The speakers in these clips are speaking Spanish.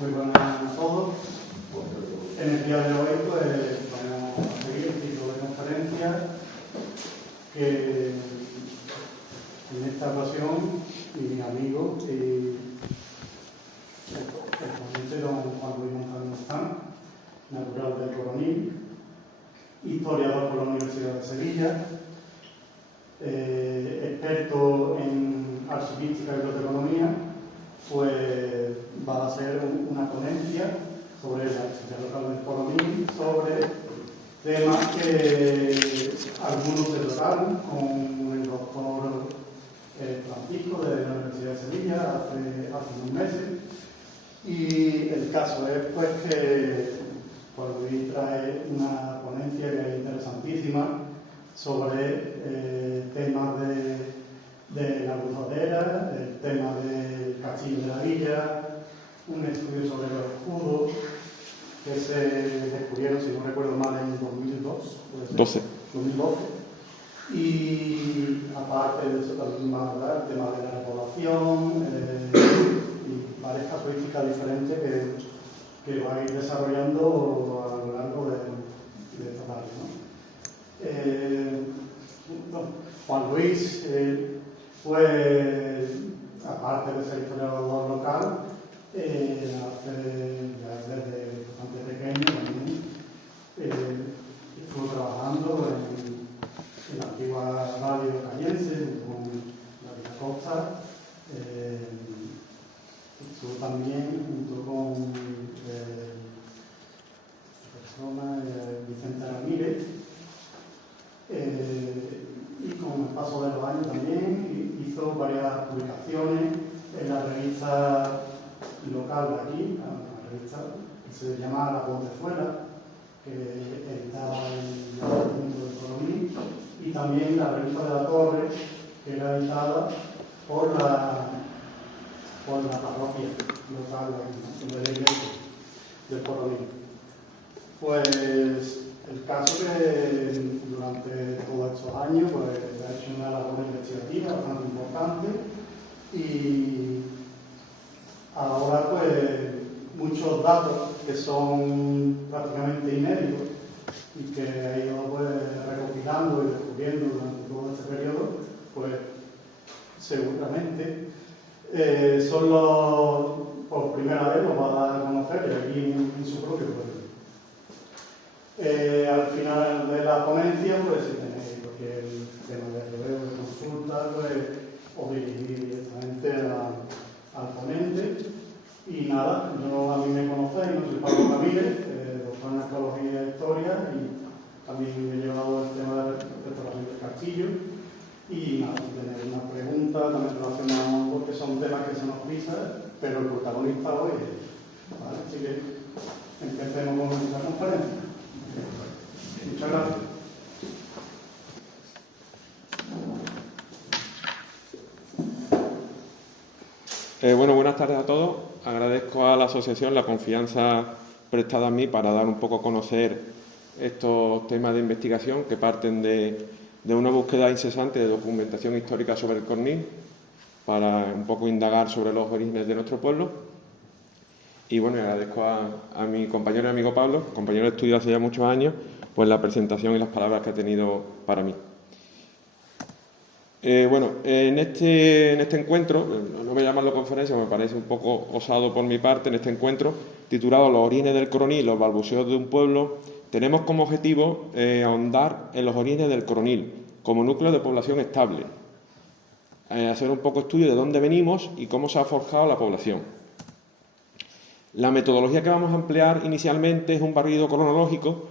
Muy buenas a todos. En el día de hoy pues vamos a seguir el ciclo de conferencias que en esta ocasión mi amigo y el ponente don Juan Luis González Mostán, natural del Coronil, historiador por la Universidad de Sevilla, experto en archivística y biblioteconomía, pues va a hacer una ponencia sobre la historia local del Coronil, sobre temas que algunos se trataron con el doctor Francisco de la Universidad de Sevilla hace unos meses. Y el caso es pues que Luis trae una ponencia que es interesantísima sobre temas de la cruzadera, el tema del castillo de la villa, un estudio sobre los escudos que se descubrieron, si no recuerdo mal, en 2012. Y aparte de eso también va a hablar del tema de la repoblación y varias casuísticas diferentes que va a ir desarrollando a lo largo de esta tarde, ¿no? Juan Luis, pues, aparte de ser historiador local, desde bastante pequeño también estuvo trabajando en la antigua radio cayense con la Costa. Estuvo también junto con la persona Vicente Ramírez, y con el paso de los años también hizo varias publicaciones en la revista local de aquí, una revista que se llamaba La Voz de Fuera, que editaba el Mundo del Coronil, y también la revista de la Torre, que era editada por la parroquia local de la iglesia del Coronil. Pues el caso que durante todos estos años pues, ha hecho una labor investigativa bastante importante y ahora pues muchos datos que son prácticamente inéditos y que ha ido pues, recopilando y descubriendo durante todo este periodo, pues seguramente son por primera vez los va a dar a conocer aquí en su propio pueblo. Al final de la ponencia, pues si tenéis cualquier tema de reveo, de consulta, pues os dirigís directamente al ponente. Y nada, a mí me conocéis, no soy Pablo Ramírez, doctor en Arqueología e Historia, y también me he llevado el tema de restauración del castillo. Y nada, si tenéis una pregunta también relacionada, porque son temas que se nos pisan, pero el protagonista hoy es él, ¿vale? Así que empecemos con nuestra conferencia. Muchas gracias. Bueno, buenas tardes a todos. Agradezco a la asociación la confianza prestada a mí para dar un poco a conocer estos temas de investigación que parten de una búsqueda incesante de documentación histórica sobre el Coronil, para un poco indagar sobre los orígenes de nuestro pueblo. Y bueno, agradezco a mi compañero y amigo Pablo, compañero de estudio hace ya muchos años, pues la presentación y las palabras que ha tenido para mí. Bueno, en este encuentro, no voy a llamarlo conferencia, me parece un poco osado por mi parte, en este encuentro, titulado Los orígenes del Coronil, los balbuceos de un pueblo, tenemos como objetivo ahondar en los orígenes del Coronil, como núcleo de población estable, hacer un poco estudio de dónde venimos y cómo se ha forjado la población. La metodología que vamos a emplear inicialmente es un barrido cronológico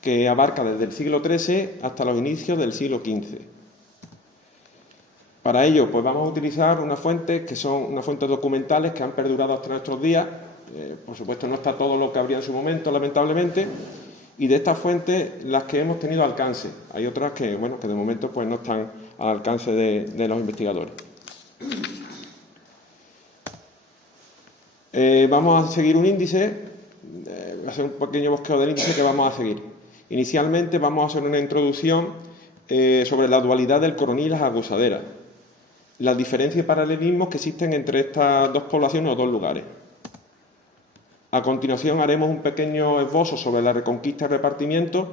que abarca desde el siglo XIII hasta los inicios del siglo XV. Para ello, pues vamos a utilizar unas fuentes que son unas fuentes documentales que han perdurado hasta nuestros días. Por supuesto, no está todo lo que habría en su momento, lamentablemente, y de estas fuentes las que hemos tenido alcance. Hay otras que, bueno, que de momento pues no están al alcance de los investigadores. Vamos a seguir un índice, voy a hacer un pequeño bosqueo del índice que vamos a seguir. Inicialmente vamos a hacer una introducción sobre la dualidad del Coronil y las agusaderas, las diferencias y paralelismos que existen entre estas dos poblaciones o dos lugares. A continuación haremos un pequeño esbozo sobre la reconquista y repartimiento,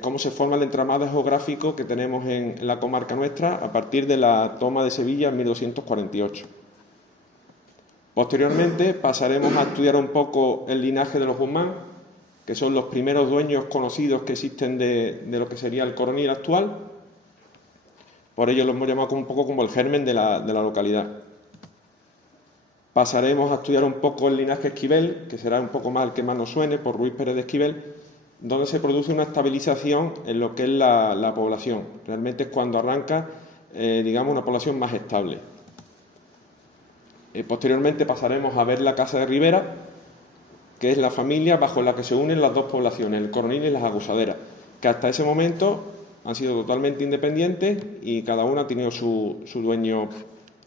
cómo se forma el entramado geográfico que tenemos en la comarca nuestra a partir de la toma de Sevilla en 1248. Posteriormente pasaremos a estudiar un poco el linaje de los Guzmán, que son los primeros dueños conocidos que existen de lo que sería el Coronil actual. Por ello lo hemos llamado un poco como el germen de la localidad. Pasaremos a estudiar un poco el linaje Esquivel, que será un poco más el que más nos suene, por Ruiz Pérez de Esquivel, donde se produce una estabilización en lo que es la población. Realmente es cuando arranca, digamos, una población más estable. Posteriormente pasaremos a ver la Casa de Ribera, que es la familia bajo la que se unen las dos poblaciones, el Coronil y las Agusaderas, que hasta ese momento han sido totalmente independientes y cada una ha tenido su dueño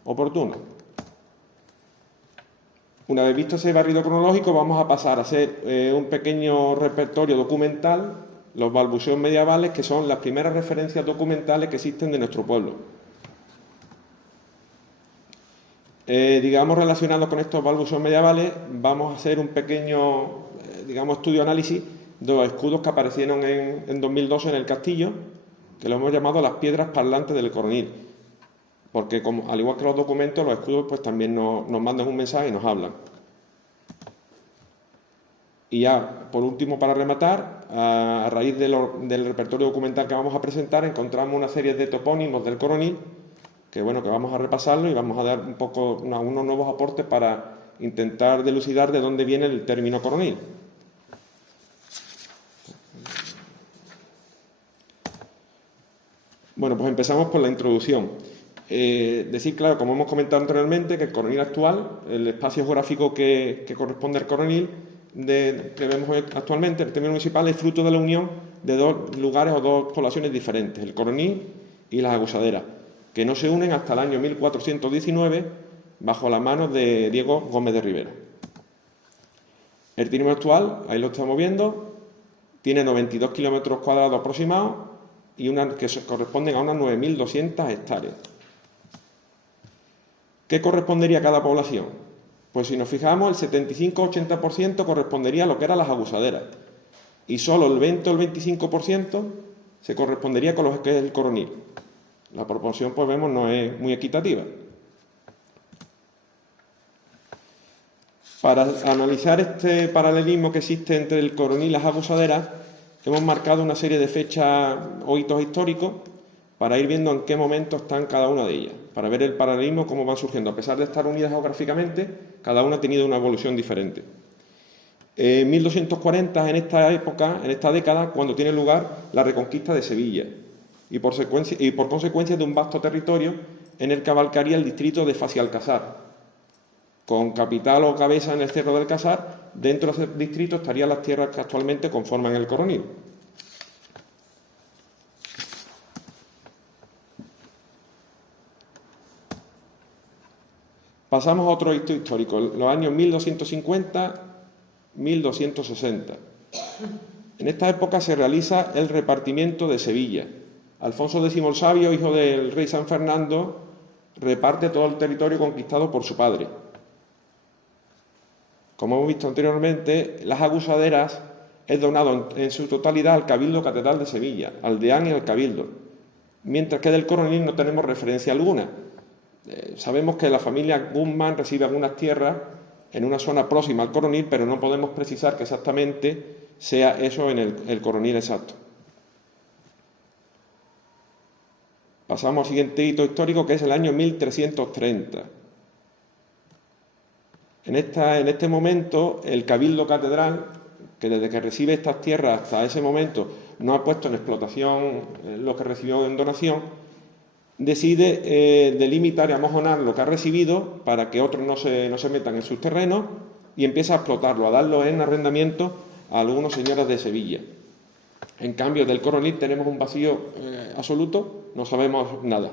oportuno. Una vez visto ese barrido cronológico, vamos a pasar a hacer un pequeño repertorio documental, los balbuceos medievales, que son las primeras referencias documentales que existen de nuestro pueblo. Digamos, relacionados con estos balbuceos medievales, vamos a hacer un pequeño, estudio-análisis de los escudos que aparecieron en 2012 en el castillo, que lo hemos llamado las piedras parlantes del Coronil, porque al igual que los documentos, los escudos pues también nos mandan un mensaje y nos hablan. Y ya, por último, para rematar, a raíz del repertorio documental que vamos a presentar, encontramos una serie de topónimos del Coronil, que vamos a repasarlo y vamos a dar un poco unos nuevos aportes para intentar dilucidar de dónde viene el término Coronil. Bueno, pues empezamos por la introducción. Decir, claro, como hemos comentado anteriormente, que el Coronil actual, el espacio geográfico que corresponde al Coronil que vemos actualmente, el término municipal, es fruto de la unión de dos lugares o dos poblaciones diferentes, el Coronil y las Agusaderas, que no se unen hasta el año 1419 bajo la mano de Diego Gómez de Rivera. El término actual, ahí lo estamos viendo, tiene 92 kilómetros cuadrados aproximados y que corresponden a unas 9.200 hectáreas. ¿Qué correspondería a cada población? Pues si nos fijamos, el 75-80% correspondería a lo que eran las Agusaderas y solo el 20 o el 25% se correspondería con lo que es el Coronil. La proporción, pues vemos, no es muy equitativa. Para analizar este paralelismo que existe entre el Coronil y las Agusaderas, hemos marcado una serie de fechas o hitos históricos para ir viendo en qué momento están cada una de ellas, para ver el paralelismo, cómo van surgiendo. A pesar de estar unidas geográficamente, cada una ha tenido una evolución diferente. 1240 en esta época, en esta década, cuando tiene lugar la reconquista de Sevilla y por consecuencia de un vasto territorio en el que abarcaría el distrito de Facialcázar, con capital o cabeza en el Cerro del Casar. Dentro de ese distrito estarían las tierras que actualmente conforman el Coronil. Pasamos a otro hito histórico, los años 1250-1260. En esta época se realiza el repartimiento de Sevilla. Alfonso X el Sabio, hijo del rey San Fernando, reparte todo el territorio conquistado por su padre. Como hemos visto anteriormente, las Agusaderas es donado en su totalidad al Cabildo Catedral de Sevilla, al deán y al Cabildo, mientras que del Coronil no tenemos referencia alguna. Sabemos que la familia Guzmán recibe algunas tierras en una zona próxima al Coronil, pero no podemos precisar que exactamente sea eso en el Coronil exacto. Pasamos al siguiente hito histórico, que es el año 1330. En este momento, el Cabildo Catedral, que desde que recibe estas tierras hasta ese momento no ha puesto en explotación lo que recibió en donación, decide delimitar y amojonar lo que ha recibido para que otros no se metan en sus terrenos y empieza a explotarlo, a darlo en arrendamiento a algunos señores de Sevilla. En cambio, del Coronil tenemos un vacío absoluto, no sabemos nada.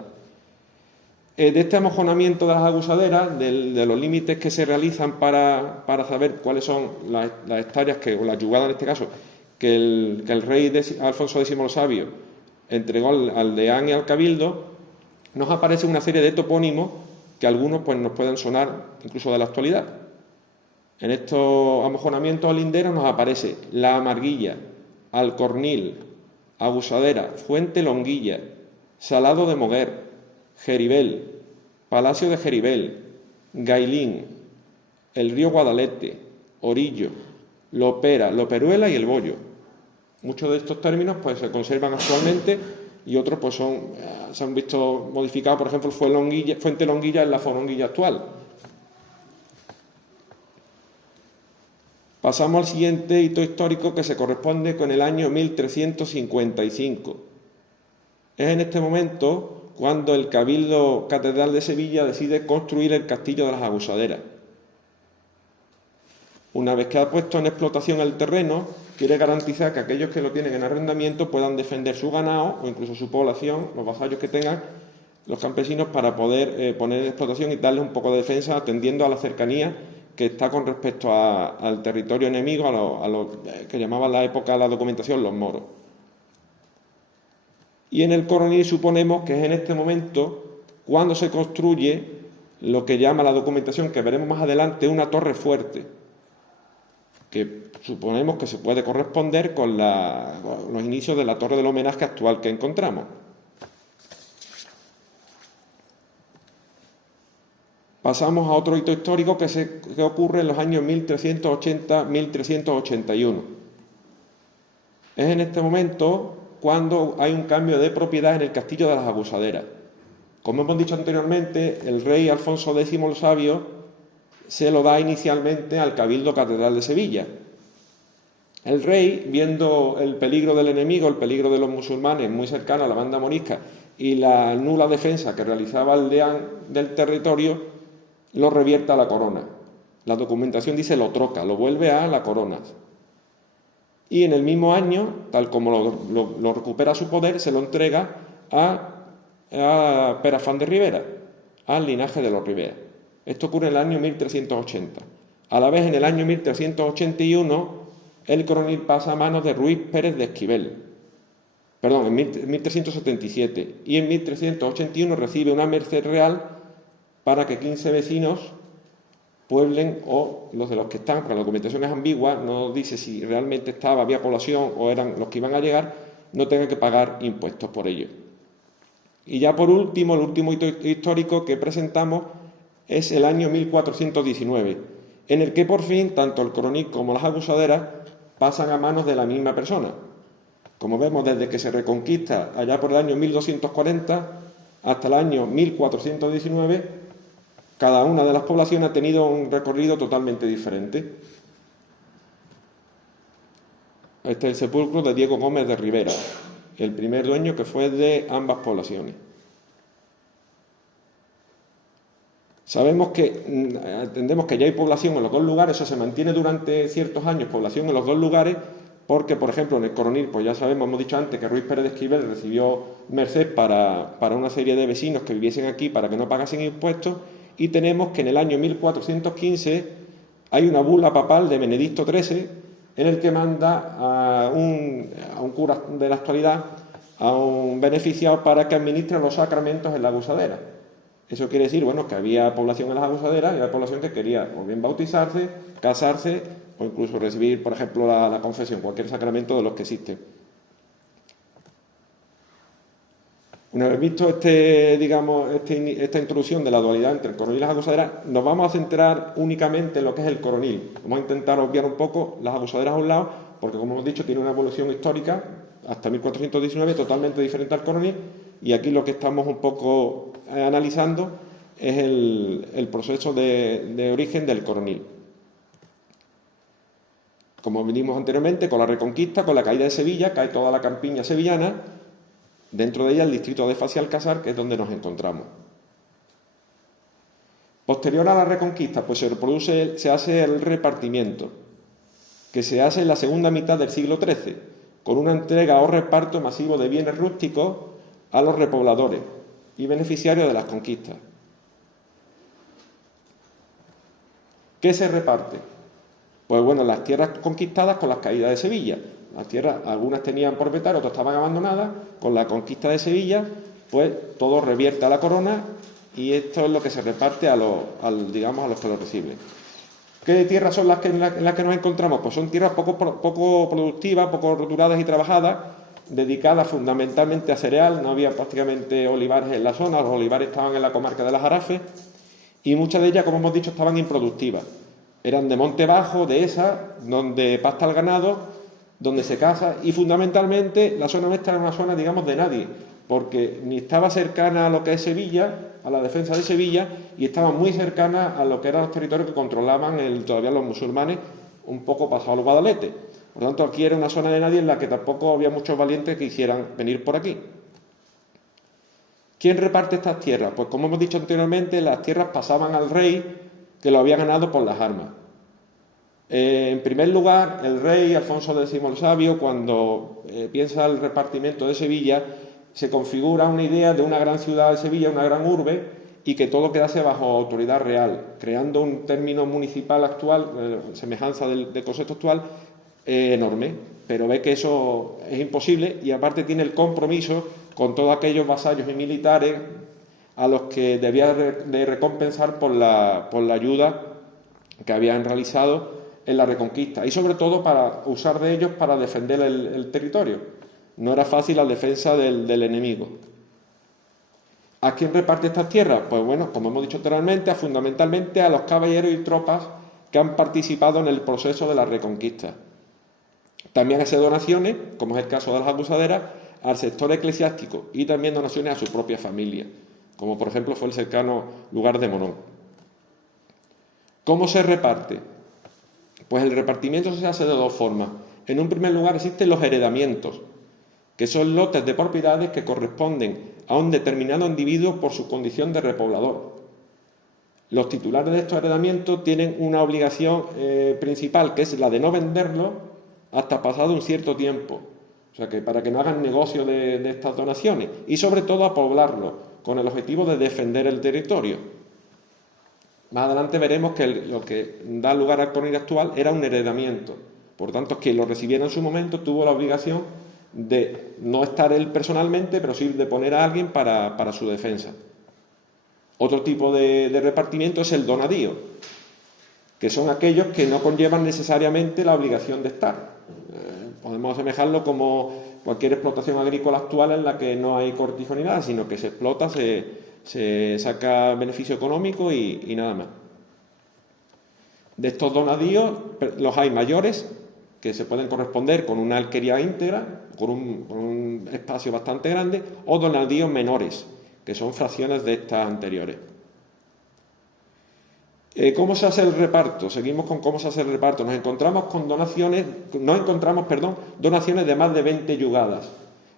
De este amojonamiento de las agusaderas, de los límites que se realizan para saber cuáles son las hectáreas, o las yugadas en este caso, que el rey Alfonso X el Sabio entregó al deán y al cabildo, nos aparece una serie de topónimos que algunos pues, nos pueden sonar incluso de la actualidad. En estos amojonamientos linderos nos aparece La Amarguilla, Alcornil, Abusadera, Fuente Longuilla, Salado de Moguer, Jeribel, Palacio de Jeribel, Gailín, el río Guadalete, Orillo, Lopera, Loperuela y el Bollo. Muchos de estos términos pues, se conservan actualmente y otros pues, se han visto modificados. Por ejemplo, Fuente Longuilla es la Fononguilla actual. Pasamos al siguiente hito histórico que se corresponde con el año 1355. Es en este momento cuando el Cabildo Catedral de Sevilla decide construir el Castillo de las Abusaderas. Una vez que ha puesto en explotación el terreno, quiere garantizar que aquellos que lo tienen en arrendamiento puedan defender su ganado o incluso su población, los vasallos que tengan los campesinos, para poder poner en explotación y darles un poco de defensa atendiendo a la cercanía que está con respecto al territorio enemigo, a lo que llamaban en la época de la documentación los moros. Y en el Coronil suponemos que es en este momento cuando se construye lo que llama la documentación, que veremos más adelante, una torre fuerte, que suponemos que se puede corresponder con los inicios de la torre del homenaje actual que encontramos. Pasamos a otro hito histórico que ocurre en los años 1380-1381. Es en este momento cuando hay un cambio de propiedad en el Castillo de las Abusaderas. Como hemos dicho anteriormente, el rey Alfonso X el Sabio se lo da inicialmente al Cabildo Catedral de Sevilla. El rey, viendo el peligro del enemigo, el peligro de los musulmanes muy cercano a la banda morisca y la nula defensa que realizaba el deán del territorio, lo revierte a la corona. La documentación dice lo troca, lo vuelve a la corona. Y en el mismo año, tal como lo recupera su poder, se lo entrega a Perafán de Rivera, al linaje de los Rivera. Esto ocurre en el año 1380. A la vez, en el año 1381, el Coronil pasa a manos de Ruiz Pérez de Esquivel. Perdón, en 1377. Y en 1381 recibe una merced real para que 15 vecinos pueblen, o los de los que están, porque la documentación es ambigua, no dice si realmente había población o eran los que iban a llegar, no tengan que pagar impuestos por ello. Y ya por último, el último hito histórico que presentamos es el año 1419, en el que por fin tanto el Coronil como las abusaderas pasan a manos de la misma persona. Como vemos, desde que se reconquista allá por el año 1240 hasta el año 1419, cada una de las poblaciones ha tenido un recorrido totalmente diferente. Este es el sepulcro de Diego Gómez de Rivera, el primer dueño que fue de ambas poblaciones. Entendemos que ya hay población en los dos lugares, eso se mantiene durante ciertos años, población en los dos lugares, porque, por ejemplo, en el Coronil, pues ya sabemos, hemos dicho antes que Ruiz Pérez de Esquivel recibió merced para una serie de vecinos que viviesen aquí para que no pagasen impuestos, y tenemos que en el año 1415 hay una bula papal de Benedicto XIII en el que manda a un cura de la actualidad, a un beneficiado, para que administre los sacramentos en la abusadera. Eso quiere decir, bueno, que había población en las abusaderas y había población que quería o bien bautizarse, casarse o incluso recibir, por ejemplo, la confesión, cualquier sacramento de los que existen. Una vez visto esta introducción de la dualidad entre el coronil y las abusaderas, nos vamos a centrar únicamente en lo que es el coronil. Vamos a intentar obviar un poco las abusaderas a un lado, porque como hemos dicho, tiene una evolución histórica hasta 1419 totalmente diferente al coronil, y aquí lo que estamos un poco analizando es el proceso de origen del coronil. Como vinimos anteriormente, con la Reconquista, con la caída de Sevilla, cae toda la campiña sevillana, dentro de ella el distrito de Faz y Alcázar, que es donde nos encontramos. Posterior a la Reconquista, pues se hace el repartimiento, que se hace en la segunda mitad del siglo XIII, con una entrega o reparto masivo de bienes rústicos a los repobladores y beneficiarios de las conquistas. ¿Qué se reparte? Pues bueno, las tierras conquistadas con las caídas de Sevilla. Las tierras, algunas tenían propietario, otras estaban abandonadas. Con la conquista de Sevilla, pues todo revierte a la corona, y esto es lo que se reparte a los que lo reciben. ¿Qué tierras son las que, en las que nos encontramos? Pues son tierras poco productivas, poco roturadas y trabajadas, dedicadas fundamentalmente a cereal. No había prácticamente olivares en la zona, los olivares estaban en la comarca de las Jarafes, y muchas de ellas, como hemos dicho, estaban improductivas. Eran de monte bajo, de esa, donde pasta el ganado, donde se caza, y fundamentalmente la zona nuestra era una zona, digamos, de nadie, porque ni estaba cercana a lo que es Sevilla, a la defensa de Sevilla, y estaba muy cercana a lo que eran los territorios que controlaban todavía los musulmanes, un poco pasado los Guadalete. Por lo tanto, aquí era una zona de nadie en la que tampoco había muchos valientes que quisieran venir por aquí. ¿Quién reparte estas tierras? Pues como hemos dicho anteriormente, las tierras pasaban al rey, que lo había ganado por las armas. En primer lugar, el rey Alfonso X el Sabio, cuando piensa el repartimiento de Sevilla, se configura una idea de una gran ciudad de Sevilla, una gran urbe, y que todo quedase bajo autoridad real, creando un término municipal actual, semejanza del concepto actual, enorme. Pero ve que eso es imposible, y aparte tiene el compromiso con todos aquellos vasallos y militares a los que debía de recompensar por la ayuda que habían realizado en la Reconquista, y sobre todo para usar de ellos para defender el territorio. No era fácil la defensa del enemigo. ¿A quién reparte estas tierras? Pues bueno, como hemos dicho anteriormente, fundamentalmente a los caballeros y tropas que han participado en el proceso de la Reconquista. También hace donaciones, como es el caso de las abusaderas, al sector eclesiástico, y también donaciones a su propia familia, como por ejemplo fue el cercano lugar de Morón. ¿Cómo se reparte? Pues el repartimiento se hace de dos formas. En un primer lugar existen los heredamientos, que son lotes de propiedades que corresponden a un determinado individuo por su condición de repoblador. Los titulares de estos heredamientos tienen una obligación principal, que es la de no venderlo hasta pasado un cierto tiempo. O sea, que para que no hagan negocio de estas donaciones, y sobre todo a poblarlo, con el objetivo de defender el territorio. Más adelante veremos que lo que da lugar al coronil actual era un heredamiento. Por tanto, quien lo recibiera en su momento tuvo la obligación de no estar él personalmente, pero sí de poner a alguien para su defensa. Otro tipo de repartimiento es el donadío, que son aquellos que no conllevan necesariamente la obligación de estar. Podemos asemejarlo como cualquier explotación agrícola actual en la que no hay cortijo ni nada, sino que se explota, se saca beneficio económico y nada más. De estos donadíos los hay mayores, que se pueden corresponder con una alquería íntegra, con un espacio bastante grande, o donadíos menores, que son fracciones de estas anteriores. ¿Cómo se hace el reparto? Seguimos con cómo se hace el reparto. Nos encontramos donaciones de más de 20 yugadas.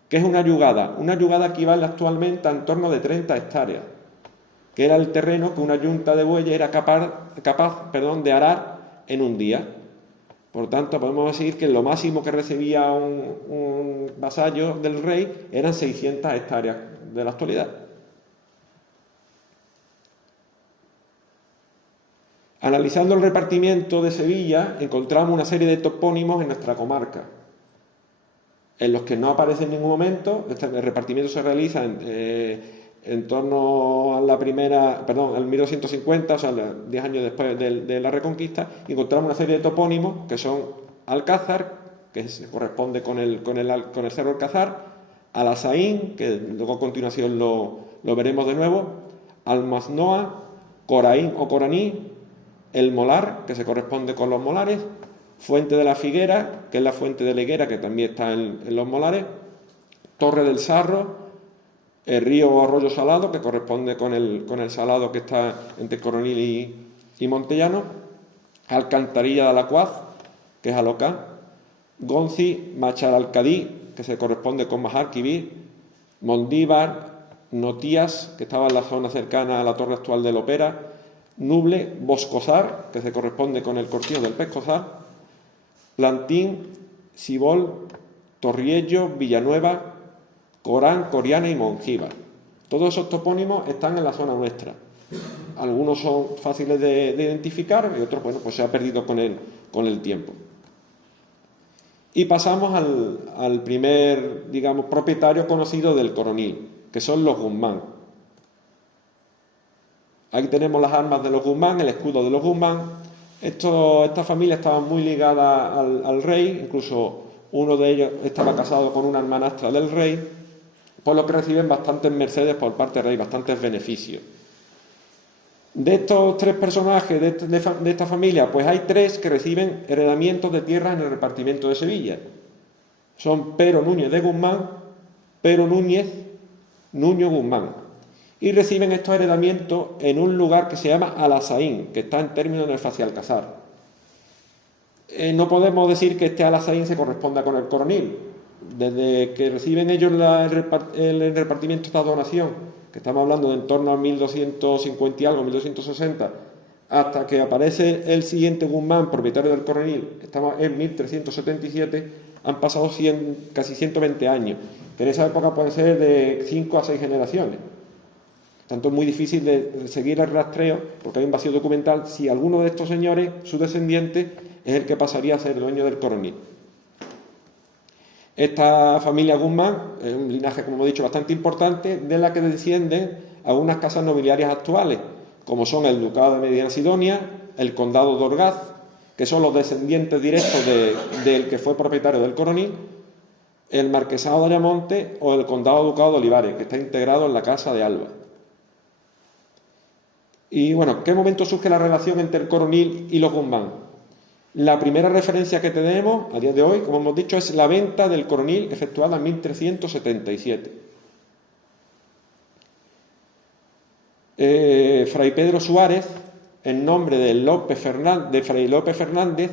¿Qué es una yugada? Una yugada equivale actualmente a en torno de 30 hectáreas, que era el terreno que una yunta de bueyes era capaz de arar en un día. Por tanto, podemos decir que lo máximo que recibía un vasallo del rey eran 600 hectáreas de la actualidad. Analizando el repartimiento de Sevilla, encontramos una serie de topónimos en nuestra comarca, en los que no aparece en ningún momento. El repartimiento se realiza en torno a al 1250, o sea, 10 años después de la Reconquista. Y encontramos una serie de topónimos que son Alcázar, que se corresponde con el cerro Alcázar, Alasaín, que luego a continuación lo veremos de nuevo, Almaznoa, Coraín o Coraní, El Molar, que se corresponde con los molares, Fuente de la Figuera, que es la fuente de la higuera, que también está en los molares, Torre del Sarro, el río o arroyo Salado, que corresponde con el Salado que está entre Coronil y Montellano, Alcantarilla de Alacuaz, que es Alocá, Gonci, Macharalcadí, que se corresponde con Majarquivir, Mondívar, Notías, que estaba en la zona cercana a la torre actual de Lopera, Nuble, Boscosar, que se corresponde con el cortijo del Pescosar, Plantín, Cibol, Torriello, Villanueva, Corán, Coriana y Mongíbar. Todos esos topónimos están en la zona nuestra. Algunos son fáciles de identificar y otros, pues se ha perdido con el tiempo. Y pasamos al primer, propietario conocido del coronil, que son los Guzmán. Aquí tenemos las armas de los Guzmán, el escudo de los Guzmán. Esta familia estaba muy ligada al rey, incluso uno de ellos estaba casado con una hermanastra del rey, por lo que reciben bastantes mercedes por parte del rey, bastantes beneficios. De estos tres personajes de esta familia, pues hay tres que reciben heredamientos de tierras en el repartimiento de Sevilla. Son Pero Núñez de Guzmán, Pero Núñez, Nuño Guzmán. Y reciben estos heredamientos en un lugar que se llama Alasaín, que está en términos del Facialcázar. No podemos decir que este Alasaín se corresponda con el Coronil. Desde que reciben ellos el repartimiento de esta donación, que estamos hablando de en torno a 1250 y algo, 1260, hasta que aparece el siguiente Guzmán, propietario del Coronil, estamos en 1377, han pasado casi 120 años, que en esa época pueden ser de 5 a 6 generaciones. Tanto es muy difícil de seguir el rastreo, porque hay un vacío documental, si alguno de estos señores, su descendiente, es el que pasaría a ser dueño del Coronil. Esta familia Guzmán es un linaje, como hemos dicho, bastante importante, de la que descienden algunas casas nobiliarias actuales, como son el Ducado de Medina Sidonia, el Condado de Orgaz, que son los descendientes directos del que fue propietario del Coronil, el Marquesado de Ayamonte o el Condado Ducado de Olivares, que está integrado en la Casa de Alba. Y bueno, ¿qué momento surge la relación entre el Coronil y los Guzmán? La primera referencia que tenemos a día de hoy, como hemos dicho, es la venta del Coronil efectuada en 1377. Fray Pedro Suárez, en nombre de Fray Lope Fernández,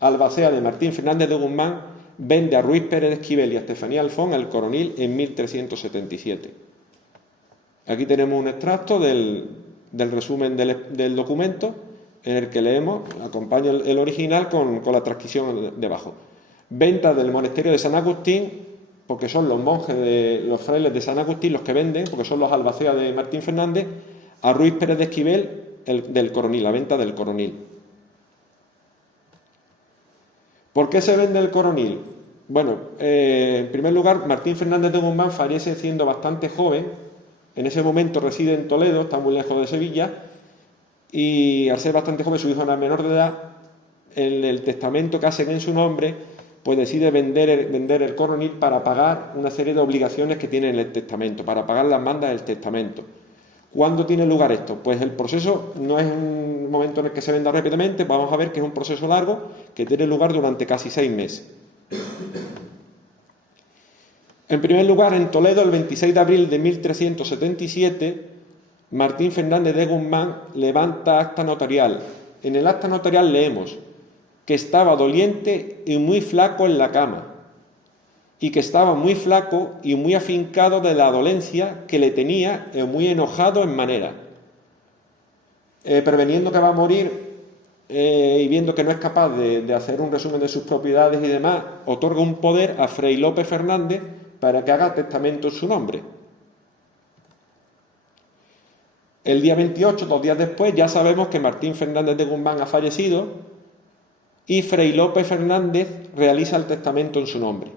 albacea de Martín Fernández de Guzmán, vende a Ruiz Pérez de Esquivel y a Estefanía Alfón el Coronil en 1377. Aquí tenemos un extracto del resumen del documento, en el que leemos, acompaña el original con la transcripción debajo. Venta del monasterio de San Agustín, porque son los monjes, los frailes de San Agustín los que venden, porque son los albaceas de Martín Fernández, a Ruiz Pérez de Esquivel del Coronil, la venta del Coronil. ¿Por qué se vende el Coronil? Bueno, en primer lugar, Martín Fernández de Guzmán fallece siendo bastante joven. En ese momento reside en Toledo, está muy lejos de Sevilla, y al ser bastante joven, su hijo era menor de edad, en el testamento que hacen en su nombre, pues decide vender el Coronil para pagar una serie de obligaciones que tiene en el testamento, para pagar las mandas del testamento. ¿Cuándo tiene lugar esto? Pues el proceso no es un momento en el que se venda rápidamente, vamos a ver que es un proceso largo que tiene lugar durante casi 6 meses. En primer lugar, en Toledo, el 26 de abril de 1377, Martín Fernández de Guzmán levanta acta notarial. En el acta notarial leemos que estaba doliente y muy flaco en la cama, y que estaba muy flaco y muy afincado de la dolencia que le tenía y muy enojado en manera. Preveniendo que va a morir y viendo que no es capaz de hacer un resumen de sus propiedades y demás, otorga un poder a Fray Lope Fernández para que haga testamento en su nombre. El día 28, 2 días después, ya sabemos que Martín Fernández de Guzmán ha fallecido y Fray Lope Fernández realiza el testamento en su nombre.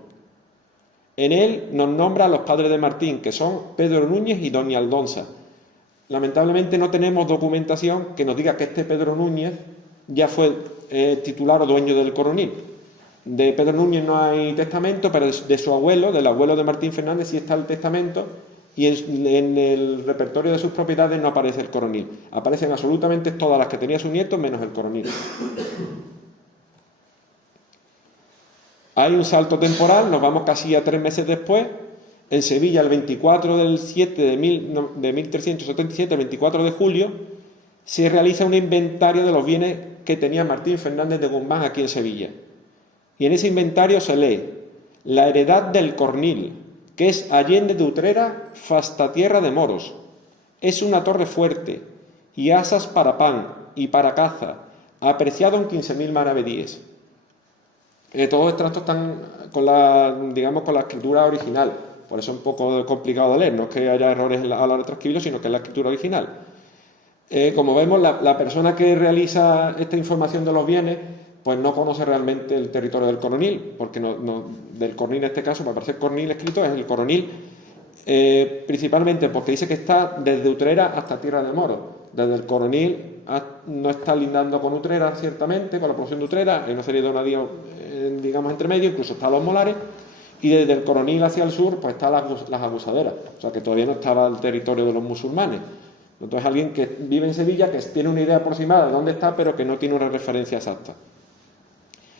En él nos nombra a los padres de Martín, que son Pedro Núñez y doña Aldonza. Lamentablemente no tenemos documentación que nos diga que este Pedro Núñez ya fue titular o dueño del Coronil. De Pedro Núñez no hay testamento, pero de su abuelo, del abuelo de Martín Fernández, sí está el testamento, y en el repertorio de sus propiedades no aparece el Coronil. Aparecen absolutamente todas las que tenía su nieto, menos el Coronil. Hay un salto temporal, nos vamos casi a 3 meses después. En Sevilla, el 24 del 7 de 1377, el 24 de julio, se realiza un inventario de los bienes que tenía Martín Fernández de Guzmán aquí en Sevilla. Y en ese inventario se lee la heredad del Cornil, que es Allende de Utrera, fasta tierra de moros. Es una torre fuerte, y asas para pan y para caza, apreciado en 15.000 maravedíes. Todos estos datos están con la escritura original, por eso es un poco complicado de leer, no es que haya errores a la hora de transcribirlo, sino que es la escritura original. Como vemos, la persona que realiza esta información de los bienes pues no conoce realmente el territorio del Coronil, porque del Coronil en este caso, para aparecer Coronil escrito, es el Coronil, principalmente porque dice que está desde Utrera hasta Tierra de Moros, desde el Coronil no está lindando con Utrera, ciertamente, con la población de Utrera, hay una serie de donadíos, digamos, entre medio, incluso están los molares, y desde el Coronil hacia el sur, pues están las abusaderas, o sea que todavía no estaba el territorio de los musulmanes. Entonces, alguien que vive en Sevilla, que tiene una idea aproximada de dónde está, pero que no tiene una referencia exacta.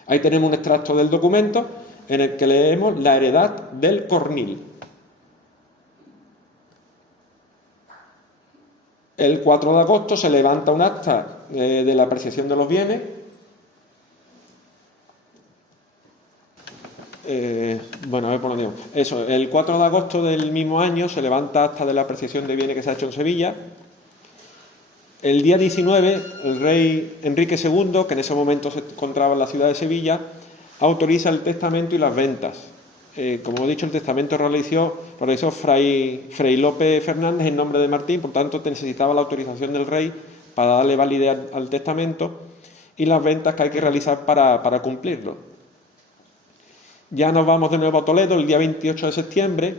Ahí tenemos un extracto del documento en el que leemos la heredad del Cornil. El 4 de agosto se levanta un acta de la apreciación de los bienes. Bueno, a ver por dónde digo. Eso, el 4 de agosto del mismo año se levanta acta de la apreciación de bienes que se ha hecho en Sevilla. El día 19, el rey Enrique II, que en ese momento se encontraba en la ciudad de Sevilla, autoriza el testamento y las ventas. Como he dicho, el testamento realizó Fray Lope Fernández en nombre de Martín, por tanto necesitaba la autorización del rey para darle validez al testamento, y las ventas que hay que realizar para cumplirlo. Ya nos vamos de nuevo a Toledo el día 28 de septiembre,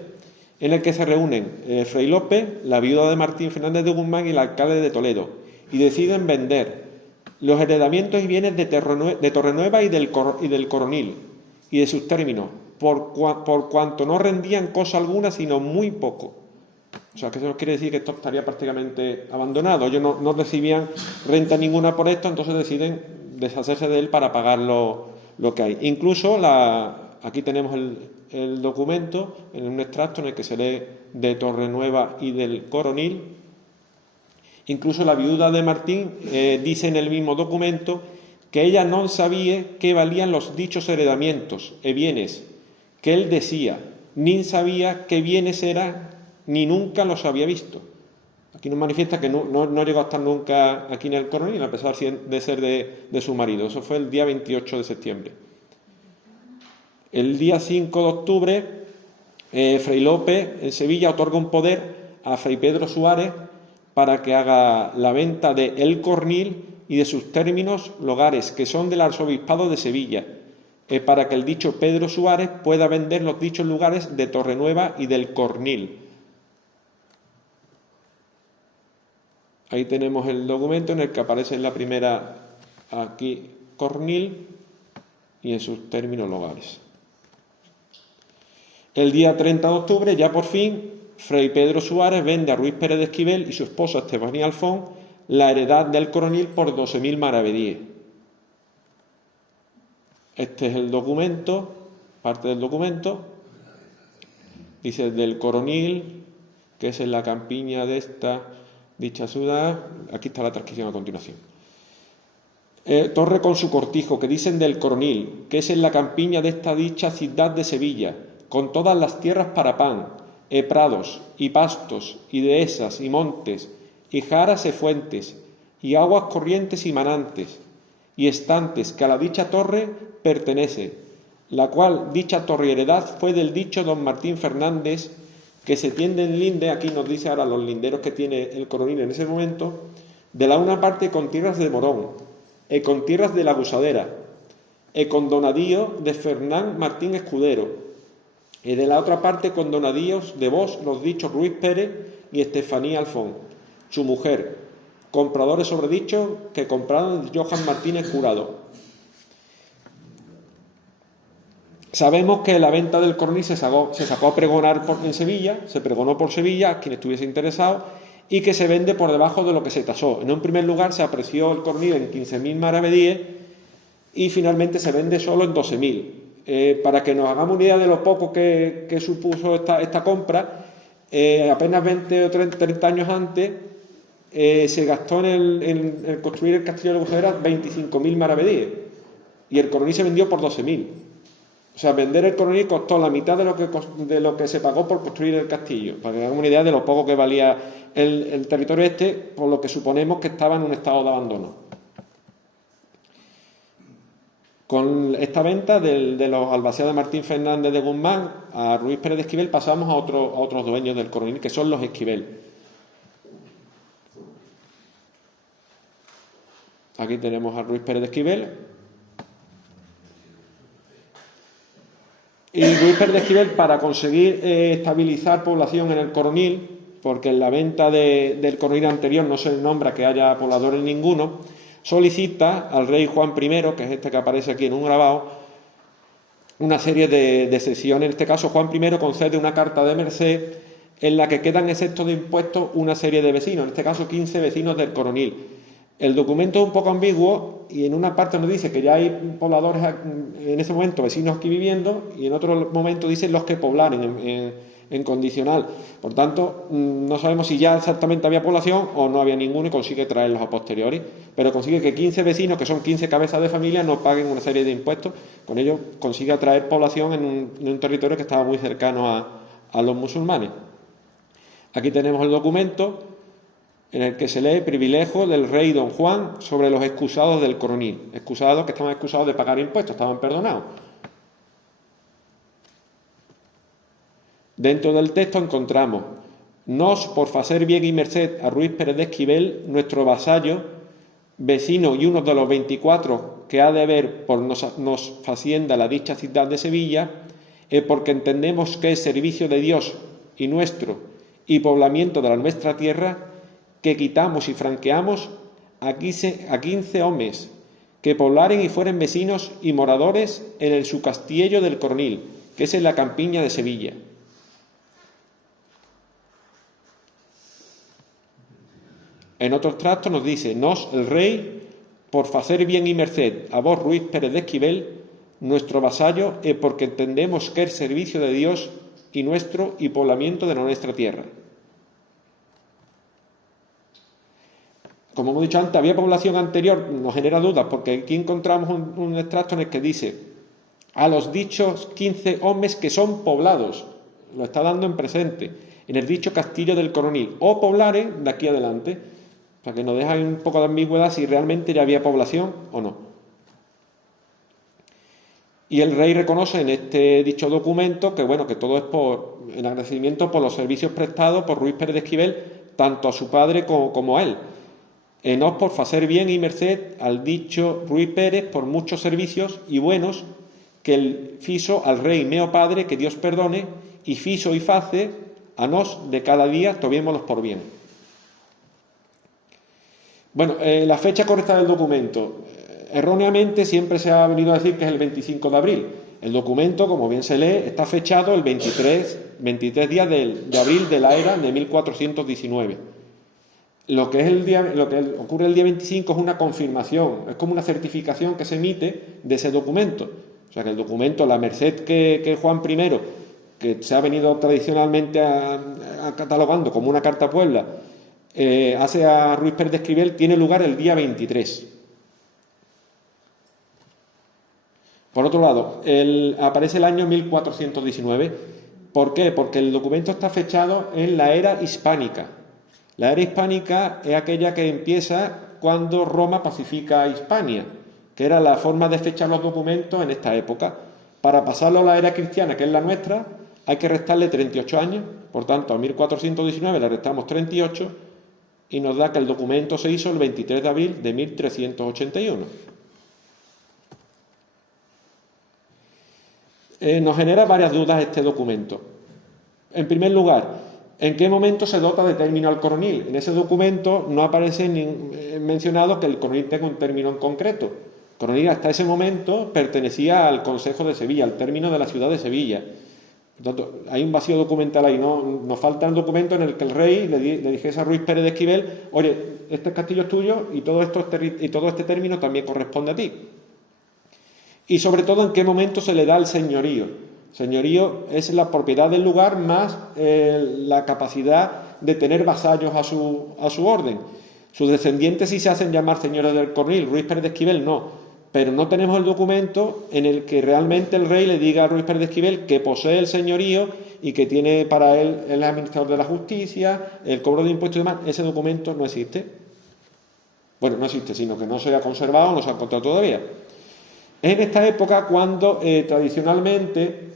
en el que se reúnen Fray Lope, la viuda de Martín Fernández de Guzmán y el alcalde de Toledo, y deciden vender los heredamientos y bienes de Torrenueva y del Coronil y de sus términos, por cuanto no rendían cosa alguna, sino muy poco. O sea, que eso quiere decir que esto estaría prácticamente abandonado. Ellos no recibían renta ninguna por esto, entonces deciden deshacerse de él para pagar lo que hay. Incluso, aquí tenemos el documento, en un extracto en el que se lee de Torrenueva y del Coronil. Incluso la viuda de Martín dice en el mismo documento que ella no sabía qué valían los dichos heredamientos e bienes que él decía, ni sabía qué bienes eran, ni nunca los había visto. Aquí nos manifiesta que no llegó a estar nunca aquí en el Coronil, a pesar de ser de su marido. Eso fue el día 28 de septiembre. El día 5 de octubre, Fray Lope en Sevilla otorga un poder a Fray Pedro Suárez para que haga la venta de El Cornil y de sus términos lugares que son del arzobispado de Sevilla, para que el dicho Pedro Suárez pueda vender los dichos lugares de Torrenueva y del Cornil. Ahí tenemos el documento en el que aparece en la primera aquí Cornil y en sus términos lugares. El día 30 de octubre, ya por fin, Fray Pedro Suárez vende a Ruiz Pérez de Esquivel y su esposa Estefanía Alfón la heredad del Coronil por 12.000 maravedíes. Este es el documento, parte del documento. Dice del Coronil, que es en la campiña de dicha ciudad. Aquí está la transcripción a continuación. Torre con su cortijo, que dicen del Coronil, que es en la campiña de esta dicha ciudad de Sevilla, con todas las tierras para pan, prados, y pastos, y dehesas, y montes, y jaras y fuentes, y aguas corrientes y manantes, y estantes, que a la dicha torre pertenece, la cual dicha torre y heredad fue del dicho don Martín Fernández, que se tiende en linde, aquí nos dice ahora los linderos que tiene el Coronil en ese momento, de la una parte con tierras de Morón, y con tierras de la Abusadera, y con donadío de Fernán Martín Escudero, y de la otra parte con donadíos de vos los dichos Ruiz Pérez y Estefanía Alfón, su mujer, compradores sobredichos que compraron de Johan Martínez Jurado. Sabemos que la venta del Coronil se sacó a pregonar en Sevilla, se pregonó por Sevilla, a quien estuviese interesado, y que se vende por debajo de lo que se tasó. En un primer lugar se apreció el Coronil en 15.000 maravedíes y finalmente se vende solo en 12.000. Para que nos hagamos una idea de lo poco que supuso esta compra, apenas 20 o 30 años antes se gastó en construir el castillo de la Abusadera 25.000 maravedíes y el Coronil se vendió por 12.000. O sea, vender el Coronil costó la mitad de lo que se pagó por construir el castillo, para que hagamos una idea de lo poco que valía el territorio este, por lo que suponemos que estaba en un estado de abandono. Con esta venta de los albaceados de Martín Fernández de Guzmán a Ruiz Pérez de Esquivel pasamos a otros dueños del Coronil, que son los Esquivel. Aquí tenemos a Ruiz Pérez de Esquivel. Y Ruiz Pérez de Esquivel, para conseguir estabilizar población en el Coronil, porque en la venta del coronil anterior no se nombra que haya pobladores ninguno, solicita al rey Juan I, que es este que aparece aquí en un grabado, una serie de sesiones. En este caso, Juan I concede una carta de merced en la que quedan exentos de impuestos una serie de vecinos, en este caso 15 vecinos del coronil. El documento es un poco ambiguo y en una parte nos dice que ya hay pobladores en ese momento, vecinos aquí viviendo, y en otro momento dice los que poblaren en condicional. Por tanto, no sabemos si ya exactamente había población o no había ninguno y consigue traerlos a posteriori, pero consigue que 15 vecinos, que son 15 cabezas de familia, no paguen una serie de impuestos. Con ello consigue atraer población en un territorio que estaba muy cercano a los musulmanes. Aquí tenemos el documento en el que se lee privilegio del rey don Juan sobre los excusados del coronil. Excusados que estaban excusados de pagar impuestos, estaban perdonados. Dentro del texto encontramos: nos, por facer bien y merced a Ruiz Pérez de Esquivel, nuestro vasallo, vecino y uno de los 24 que ha de ver por nos facienda la dicha ciudad de Sevilla, porque entendemos que es servicio de Dios y nuestro y poblamiento de la nuestra tierra, que quitamos y franqueamos a 15 hombres que poblaren y fueren vecinos y moradores en el su castillo del coronil, que es en la campiña de Sevilla. En otros tractos nos dice: nos, el rey, por facer bien y merced a vos, Ruiz Pérez de Esquivel, nuestro vasallo, porque entendemos que es servicio de Dios y nuestro y poblamiento de nuestra tierra. Como hemos dicho antes, había población anterior, nos genera dudas, porque aquí encontramos un extracto en el que dice: a los dichos 15 hombres que son poblados, lo está dando en presente, en el dicho castillo del coronil, o poblaren de aquí adelante. O sea, que nos deja un poco de ambigüedad si realmente ya había población o no. Y el rey reconoce en este dicho documento que, bueno, que todo es en agradecimiento por los servicios prestados por Ruiz Pérez de Esquivel, tanto a su padre como a él. Nos, por facer bien y merced al dicho Ruiz Pérez por muchos servicios y buenos que él fizo al rey meo padre, que Dios perdone, y fizo y face a nos de cada día, tomémoslos por bien. Bueno, la fecha correcta del documento. Erróneamente siempre se ha venido a decir que es el 25 de abril. El documento, como bien se lee, está fechado el 23 días de abril de la era de 1419. Lo que ocurre el día 25 es una confirmación, es como una certificación que se emite de ese documento. O sea que el documento, la merced que Juan I, que se ha venido tradicionalmente catalogando como una carta a Puebla, hace a Ruiz Pérez de Esquivel, tiene lugar el día 23. Por otro lado, aparece el año 1419. ¿Por qué? Porque el documento está fechado en la era hispánica. La era hispánica es aquella que empieza cuando Roma pacifica a Hispania, que era la forma de fechar los documentos en esta época. Para pasarlo a la era cristiana, que es la nuestra, hay que restarle 38 años. Por tanto, a 1419 le restamos 38 y nos da que el documento se hizo el 23 de abril de 1381. Nos genera varias dudas este documento. En primer lugar, ¿en qué momento se dota de término al coronil? En ese documento no aparece mencionado que el coronil tenga un término en concreto. El coronil hasta ese momento pertenecía al Consejo de Sevilla, al término de la ciudad de Sevilla. Entonces, hay un vacío documental ahí, ¿no? Nos falta un documento en el que el rey le dijese a Ruiz Pérez de Esquivel: oye, este castillo es tuyo y todo este término también corresponde a ti. Y sobre todo, ¿en qué momento se le da el señorío? Señorío es la propiedad del lugar más la capacidad de tener vasallos a su orden. Sus descendientes sí se hacen llamar señores del coronil, Ruiz Pérez de Esquivel no. Pero no tenemos el documento en el que realmente el rey le diga a Ruiz Pérez de Esquivel que posee el señorío y que tiene para él el administrador de la justicia, el cobro de impuestos y demás. Ese documento no existe. Bueno, no existe, sino que no se ha conservado, no se ha encontrado todavía. Es en esta época cuando tradicionalmente,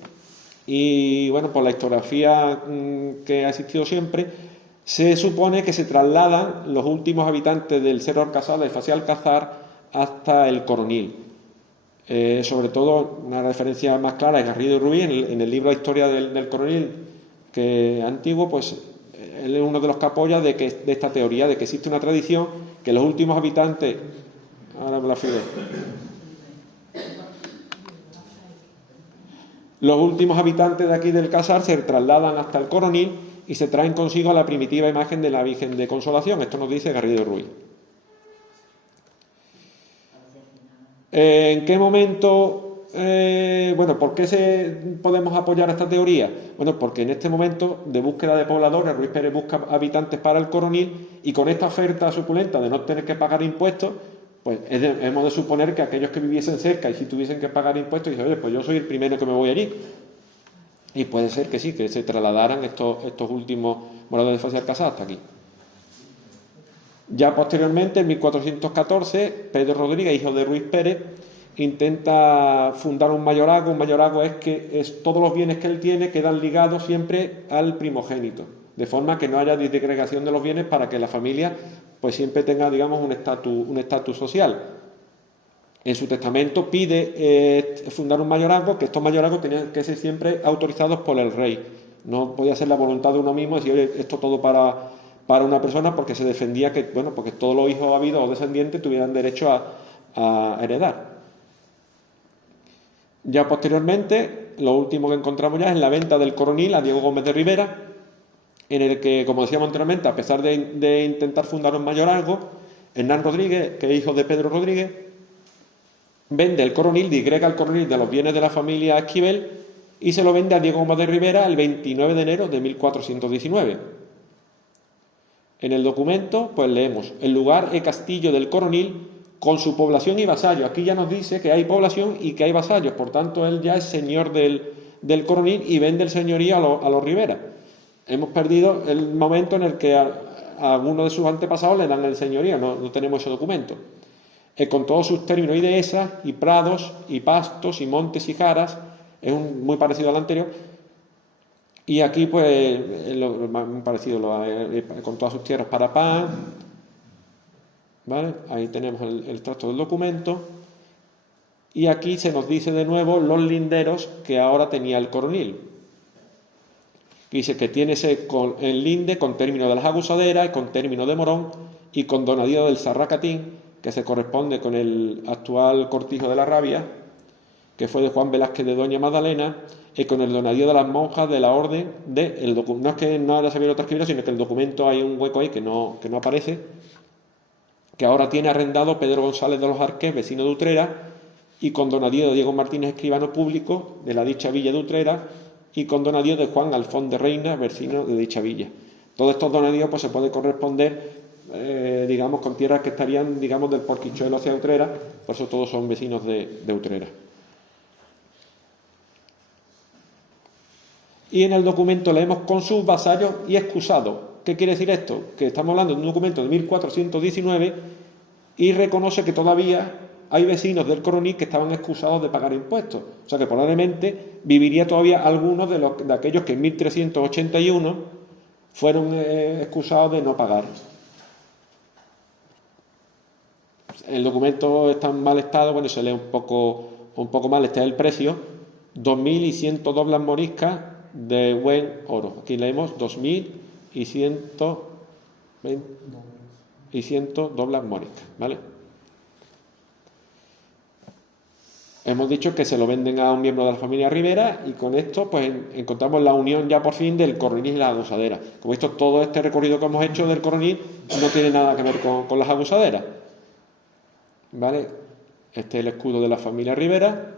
y bueno, por la historiografía que ha existido siempre, se supone que se trasladan los últimos habitantes del Cerro Alcázar, del Facial Alcázar, hasta el coronil. Sobre todo, una referencia más clara es Garrido y Ruiz, en el libro de historia del coronil, que antiguo, pues él es uno de los que apoya de esta teoría, de que existe una tradición que los últimos habitantes... Ahora me la fide. Los últimos habitantes de aquí del Casar se trasladan hasta el Coronil y se traen consigo la primitiva imagen de la Virgen de Consolación. Esto nos dice Garrido Ruiz. ¿En qué momento, por qué podemos apoyar esta teoría? Bueno, porque en este momento de búsqueda de pobladores, Ruiz Pérez busca habitantes para el Coronil y con esta oferta suculenta de no tener que pagar impuestos, pues hemos de suponer que aquellos que viviesen cerca y si tuviesen que pagar impuestos, dicen, oye, pues yo soy el primero que me voy allí. Y puede ser que sí, que se trasladaran estos últimos moradores de Fase del Casar hasta aquí. Ya posteriormente, en 1414, Pedro Rodríguez, hijo de Ruiz Pérez, intenta fundar un mayorazgo. Un mayorazgo es que todos los bienes que él tiene quedan ligados siempre al primogénito, de forma que no haya disgregación de los bienes para que la familia pues siempre tenga, digamos, un estatus social. En su testamento pide fundar un mayorazgo, que estos mayorazgos tenían que ser siempre autorizados por el rey. No podía ser la voluntad de uno mismo decir, oye, esto todo para una persona, porque se defendía que, porque todos los hijos habidos o descendientes tuvieran derecho a heredar. Ya posteriormente, lo último que encontramos ya es la venta del Coronil a Diego Gómez de Rivera, en el que, como decíamos anteriormente, a pesar de intentar fundar un mayorazgo, Hernán Rodríguez, que es hijo de Pedro Rodríguez, vende el Coronil, disgrega el Coronil de los bienes de la familia Esquivel y se lo vende a Diego Gómez de Rivera el 29 de enero de 1419. En el documento, pues leemos, el lugar es Castillo del Coronil con su población y vasallos. Aquí ya nos dice que hay población y que hay vasallos, por tanto él ya es señor del Coronil y vende el señorío a los Rivera. Hemos perdido el momento en el que a alguno de sus antepasados le dan el señorío, no tenemos ese documento. Con todos sus términos y dehesas, y prados, y pastos, y montes y jaras, es muy parecido al anterior. Y aquí, pues, muy parecido con todas sus tierras para pan. ¿Vale? Ahí tenemos el extracto del documento. Y aquí se nos dice de nuevo los linderos que ahora tenía el Coronil. Dice que tiene el linde con término de las agusaderas, con término de Morón y con donadío del Sarracatín, que se corresponde con el actual cortijo de la Rabia, que fue de Juan Velázquez de Doña Magdalena, y con el donadío de las monjas de la orden del documento. No es que no haya sabido transcribirlo, sino que el documento hay un hueco ahí que no aparece, que ahora tiene arrendado Pedro González de los Arqués, vecino de Utrera, y con donadío de Diego Martínez, escribano público de la dicha villa de Utrera, y con donadío de Juan Alfón de Reina, vecino de dicha villa. Todos estos donadíos pues, se puede corresponder, digamos, con tierras que estarían, digamos, del Porquichuelo hacia Utrera, por eso todos son vecinos de Utrera. Y en el documento leemos con sus vasallos y excusados. ¿Qué quiere decir esto? Que estamos hablando de un documento de 1419 y reconoce que todavía hay vecinos del Coronil que estaban excusados de pagar impuestos. O sea que probablemente viviría todavía algunos de aquellos que en 1381 fueron excusados de no pagar. El documento está en mal estado, se lee un poco mal, este es el precio, 2.100 doblas moriscas de buen oro. Aquí leemos 2.100 doblas moriscas, ¿vale? Hemos dicho que se lo venden a un miembro de la familia Rivera y con esto pues encontramos la unión ya por fin del Coronil y las agusaderas. Como visto, todo este recorrido que hemos hecho del Coronil no tiene nada que ver con las agusaderas. ¿Vale? Este es el escudo de la familia Rivera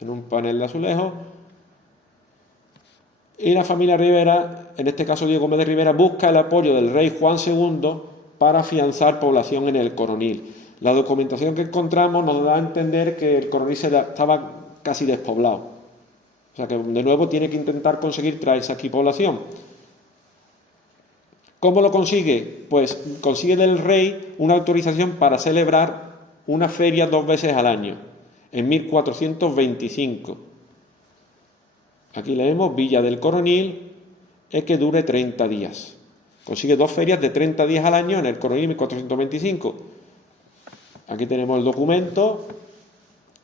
en un panel de azulejos. Y la familia Rivera, en este caso Diego Gómez de Rivera, busca el apoyo del rey Juan II para afianzar población en el Coronil. La documentación que encontramos nos da a entender que el Coronil estaba casi despoblado. O sea que de nuevo tiene que intentar conseguir traerse aquí población. ¿Cómo lo consigue? Pues consigue del rey una autorización para celebrar una feria 2 veces al año, en 1425. Aquí leemos Villa del Coronil, es que dure 30 días. Consigue 2 ferias de 30 días al año en el Coronil 1425. Aquí tenemos el documento,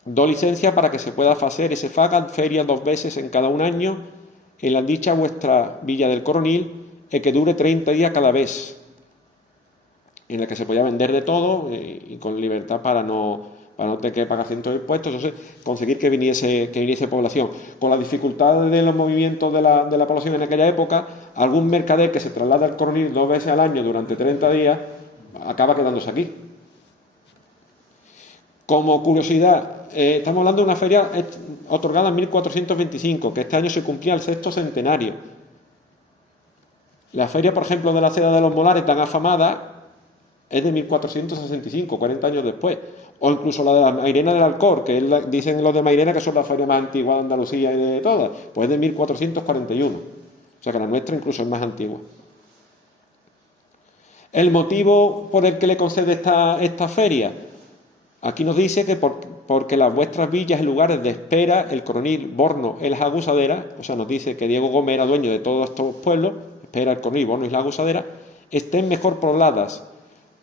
2 licencias para que se pueda hacer y se hagan ferias 2 veces en cada un año en la dicha vuestra Villa del Coronil, que dure 30 días cada vez, en el que se podía vender de todo y con libertad para no tener que pagar cientos de impuestos, entonces conseguir que viniese población. Con la dificultad de los movimientos de la población en aquella época, algún mercader que se traslada al Coronil 2 veces al año durante 30 días acaba quedándose aquí. Como curiosidad, estamos hablando de una feria otorgada en 1425, que este año se cumplía el 6º centenario. La feria, por ejemplo, de la Seda de los Molares, tan afamada, es de 1465, 40 años después. O incluso la de la Mairena del Alcor, que dicen los de Mairena que son las ferias más antiguas de Andalucía y de todas, pues es de 1441. O sea que la nuestra incluso es más antigua. El motivo por el que le concede esta feria, aquí nos dice que porque las vuestras villas y lugares de espera, el Coronil, Borno, el Agusadera, o sea, nos dice que Diego Gómez era dueño de todos estos pueblos, Espera, el Coronil, Borno y la Agusadera, estén mejor pobladas,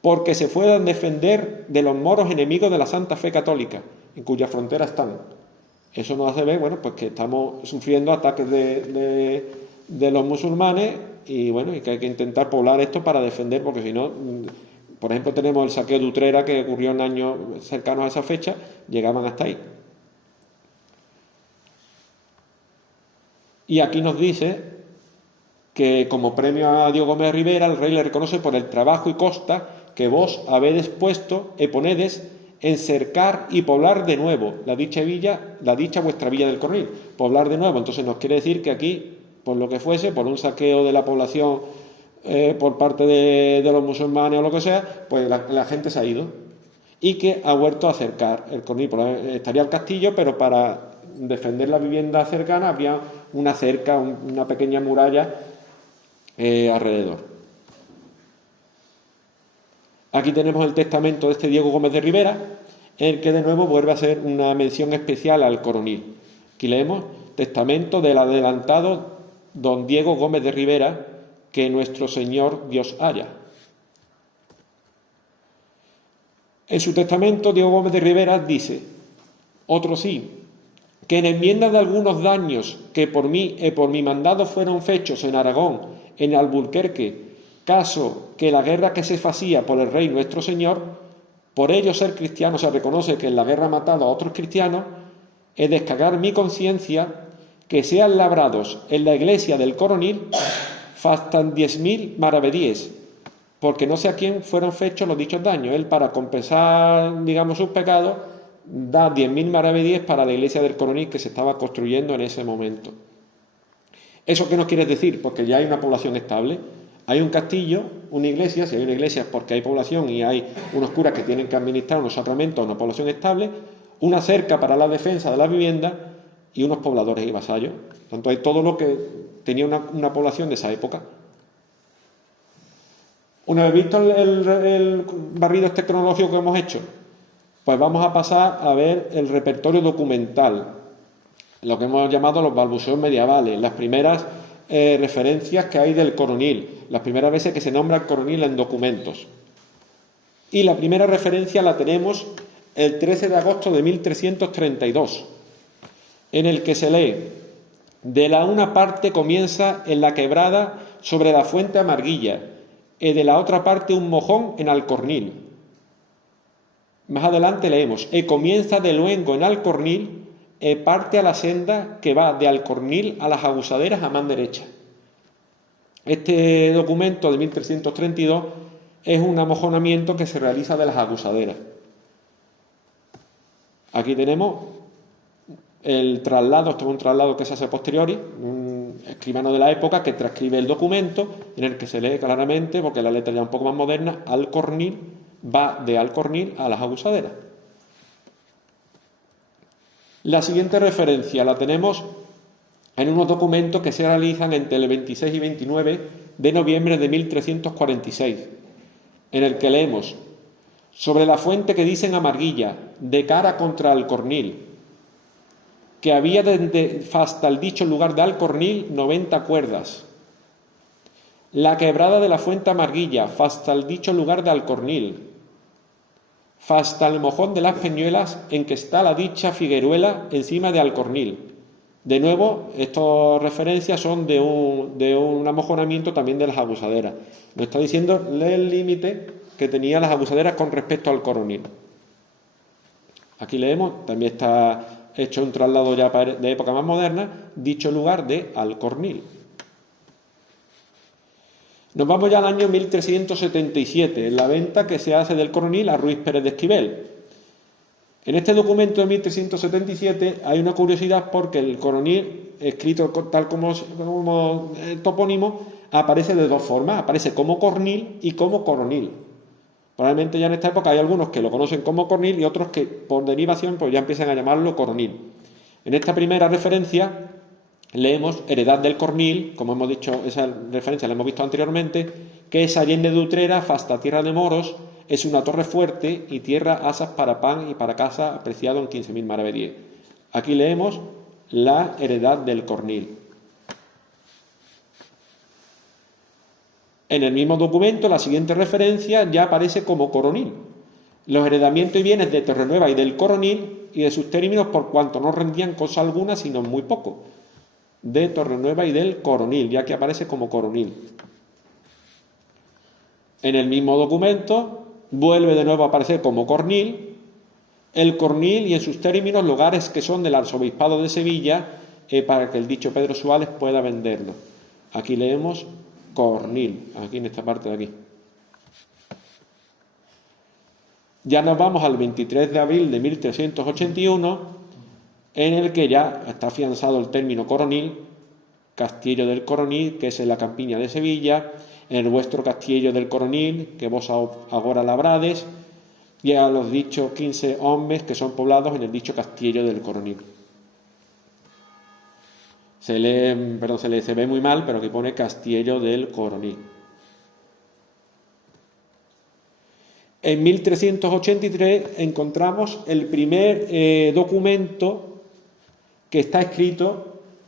porque se puedan defender de los moros enemigos de la Santa Fe Católica, en cuya frontera están. Eso nos hace ver, bueno, pues que estamos sufriendo ataques de los musulmanes y bueno, y que hay que intentar poblar esto para defender, porque si no, por ejemplo, tenemos el saqueo de Utrera que ocurrió en años cercanos a esa fecha, llegaban hasta ahí. Y aquí nos dice que como premio a Diego Gómez Rivera, el rey le reconoce por el trabajo y costa que vos habéis puesto e ponedes en cercar y poblar de nuevo la dicha vuestra villa del Coronil, poblar de nuevo. Entonces nos quiere decir que aquí, por lo que fuese, por un saqueo de la población por parte de los musulmanes o lo que sea, pues la gente se ha ido y que ha vuelto a cercar el Coronil. Estaría el castillo, pero para defender la vivienda cercana había una cerca, una pequeña muralla alrededor. Aquí tenemos el testamento de este Diego Gómez de Rivera, en el que de nuevo vuelve a hacer una mención especial al Coronil. Aquí leemos: testamento del adelantado don Diego Gómez de Rivera, que nuestro Señor Dios haya. En su testamento, Diego Gómez de Rivera dice: otro sí, que en enmienda de algunos daños que por mí y por mi mandado fueron fechos en Aragón, en Alburquerque, caso que la guerra que se facía por el rey nuestro Señor, por ello ser cristiano, se reconoce que en la guerra ha matado a otros cristianos, es descargar mi conciencia que sean labrados en la iglesia del Coronil fastan 10.000 maravedíes, porque no sé a quién fueron fechos los dichos daños. Él, para compensar, digamos, sus pecados, da 10.000 maravedíes para la iglesia del Coronil que se estaba construyendo en ese momento. ¿Eso qué nos quiere decir? Porque ya hay una población estable. Hay un castillo, una iglesia, si hay una iglesia es porque hay población y hay unos curas que tienen que administrar unos sacramentos, una población estable, una cerca para la defensa de la vivienda y unos pobladores y vasallos. Por tanto, hay todo lo que tenía una población de esa época. Una vez visto el barrido este cronológico que hemos hecho, pues vamos a pasar a ver el repertorio documental, lo que hemos llamado los balbuceos medievales, las primeras referencias que hay del Coronil, las primeras veces que se nombra el Coronil en documentos. Y la primera referencia la tenemos el 13 de agosto de 1332, en el que se lee: de la una parte comienza en la quebrada sobre la fuente Amarguilla, y de la otra parte un mojón en Alcornil. Más adelante leemos: e comienza de luengo en Alcornil, e parte a la senda que va de Alcornil a las Agusaderas a mano derecha. Este documento de 1332 es un amojonamiento que se realiza de las Agusaderas. Aquí tenemos el traslado, esto es un traslado que se hace a posteriori, un escribano de la época que transcribe el documento, en el que se lee claramente, porque la letra ya es un poco más moderna: Alcornil, va de Alcornil a las Agusaderas. La siguiente referencia la tenemos en unos documentos que se realizan entre el 26 y 29 de noviembre de 1346, en el que leemos: sobre la fuente que dicen Amarguilla, de cara contra Alcornil, que había desde hasta el dicho lugar de Alcornil 90 cuerdas. La quebrada de la fuente Amarguilla, hasta el dicho lugar de Alcornil, hasta el mojón de las Peñuelas, en que está la dicha Figueruela encima de Alcornil, De nuevo, estas referencias son de un amojonamiento también de las abusaderas. Nos está diciendo el límite que tenían las abusaderas con respecto al coronil. Aquí leemos, también está hecho un traslado ya de época más moderna, dicho lugar de Alcornil. Nos vamos ya al año 1377, en la venta que se hace del coronil a Ruiz Pérez de Esquivel. En este documento de 1377 hay una curiosidad porque el coronil, escrito tal como topónimo, aparece de dos formas, aparece como cornil y como coronil. Probablemente ya en esta época hay algunos que lo conocen como cornil y otros que por derivación pues ya empiezan a llamarlo coronil. En esta primera referencia leemos heredad del cornil, como hemos dicho, esa referencia la hemos visto anteriormente, que es Allende de Utrera, fasta tierra de moros, es una torre fuerte y tierra asas para pan y para casa, apreciado en 15.000 maravedíes. Aquí leemos la heredad del cornil. En el mismo documento, la siguiente referencia ya aparece como coronil. Los heredamientos y bienes de Torrenueva y del coronil y de sus términos por cuanto no rendían cosa alguna, sino muy poco. De Torrenueva y del coronil, ya que aparece como coronil. En el mismo documento vuelve de nuevo a aparecer como cornil, el cornil y en sus términos lugares que son del arzobispado de Sevilla para que el dicho Pedro Suárez pueda venderlo. Aquí leemos cornil, aquí en esta parte de aquí. Ya nos vamos al 23 de abril de 1381, en el que ya está afianzado el término coronil, Castillo del Coronil, que es en la campiña de Sevilla, en el vuestro Castillo del Coronil, que vos agora labrades, y a los dichos 15 hombres que son poblados en el dicho Castillo del Coronil. Se ve muy mal, pero aquí pone Castillo del Coronil. En 1383 encontramos el primer documento que está escrito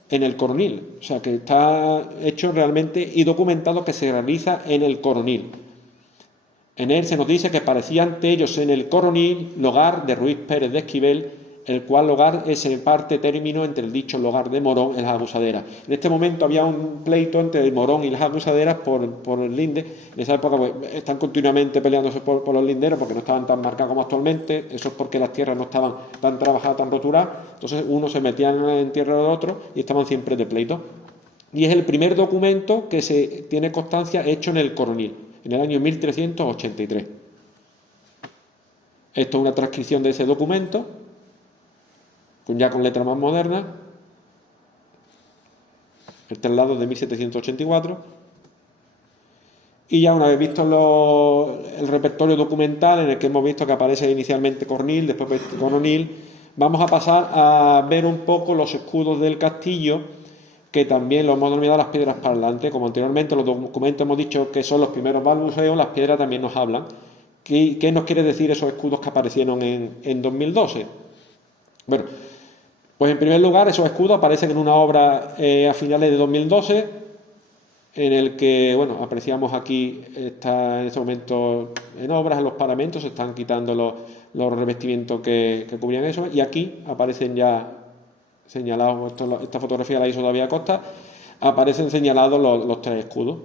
en el coronil, o sea, que está hecho realmente y documentado que se realiza en el coronil. En él se nos dice que parecía ante ellos en el coronil lugar de Ruiz Pérez de Esquivel, el cual lugar es en parte término entre el dicho lugar de Morón y las abusaderas. En este momento había un pleito entre el Morón y las abusaderas por el linde. En esa época pues, están continuamente peleándose por los linderos porque no estaban tan marcados como actualmente. Eso es porque las tierras no estaban tan trabajadas, tan roturadas. Entonces uno se metía en tierra del otro y estaban siempre de pleito. Y es el primer documento que se tiene constancia hecho en el coronil, en el año 1383. Esto es una transcripción de ese documento, ya con letra más moderna, el traslado de 1784, y ya una vez visto el repertorio documental en el que hemos visto que aparece inicialmente cornil, después coronil, vamos a pasar a ver un poco los escudos del castillo, que también lo hemos denominado las piedras parlantes. Como anteriormente los documentos hemos dicho que son los primeros balbuceos, las piedras también nos hablan. ¿Qué nos quiere decir esos escudos que aparecieron en 2012? Bueno, pues en primer lugar, esos escudos aparecen en una obra a finales de 2012, en el que, bueno, apreciamos aquí, está en este momento en obras, en los paramentos, se están quitando los revestimientos que cubrían eso, y aquí aparecen ya señalados, esta fotografía la hizo David Acosta, aparecen señalados los tres escudos.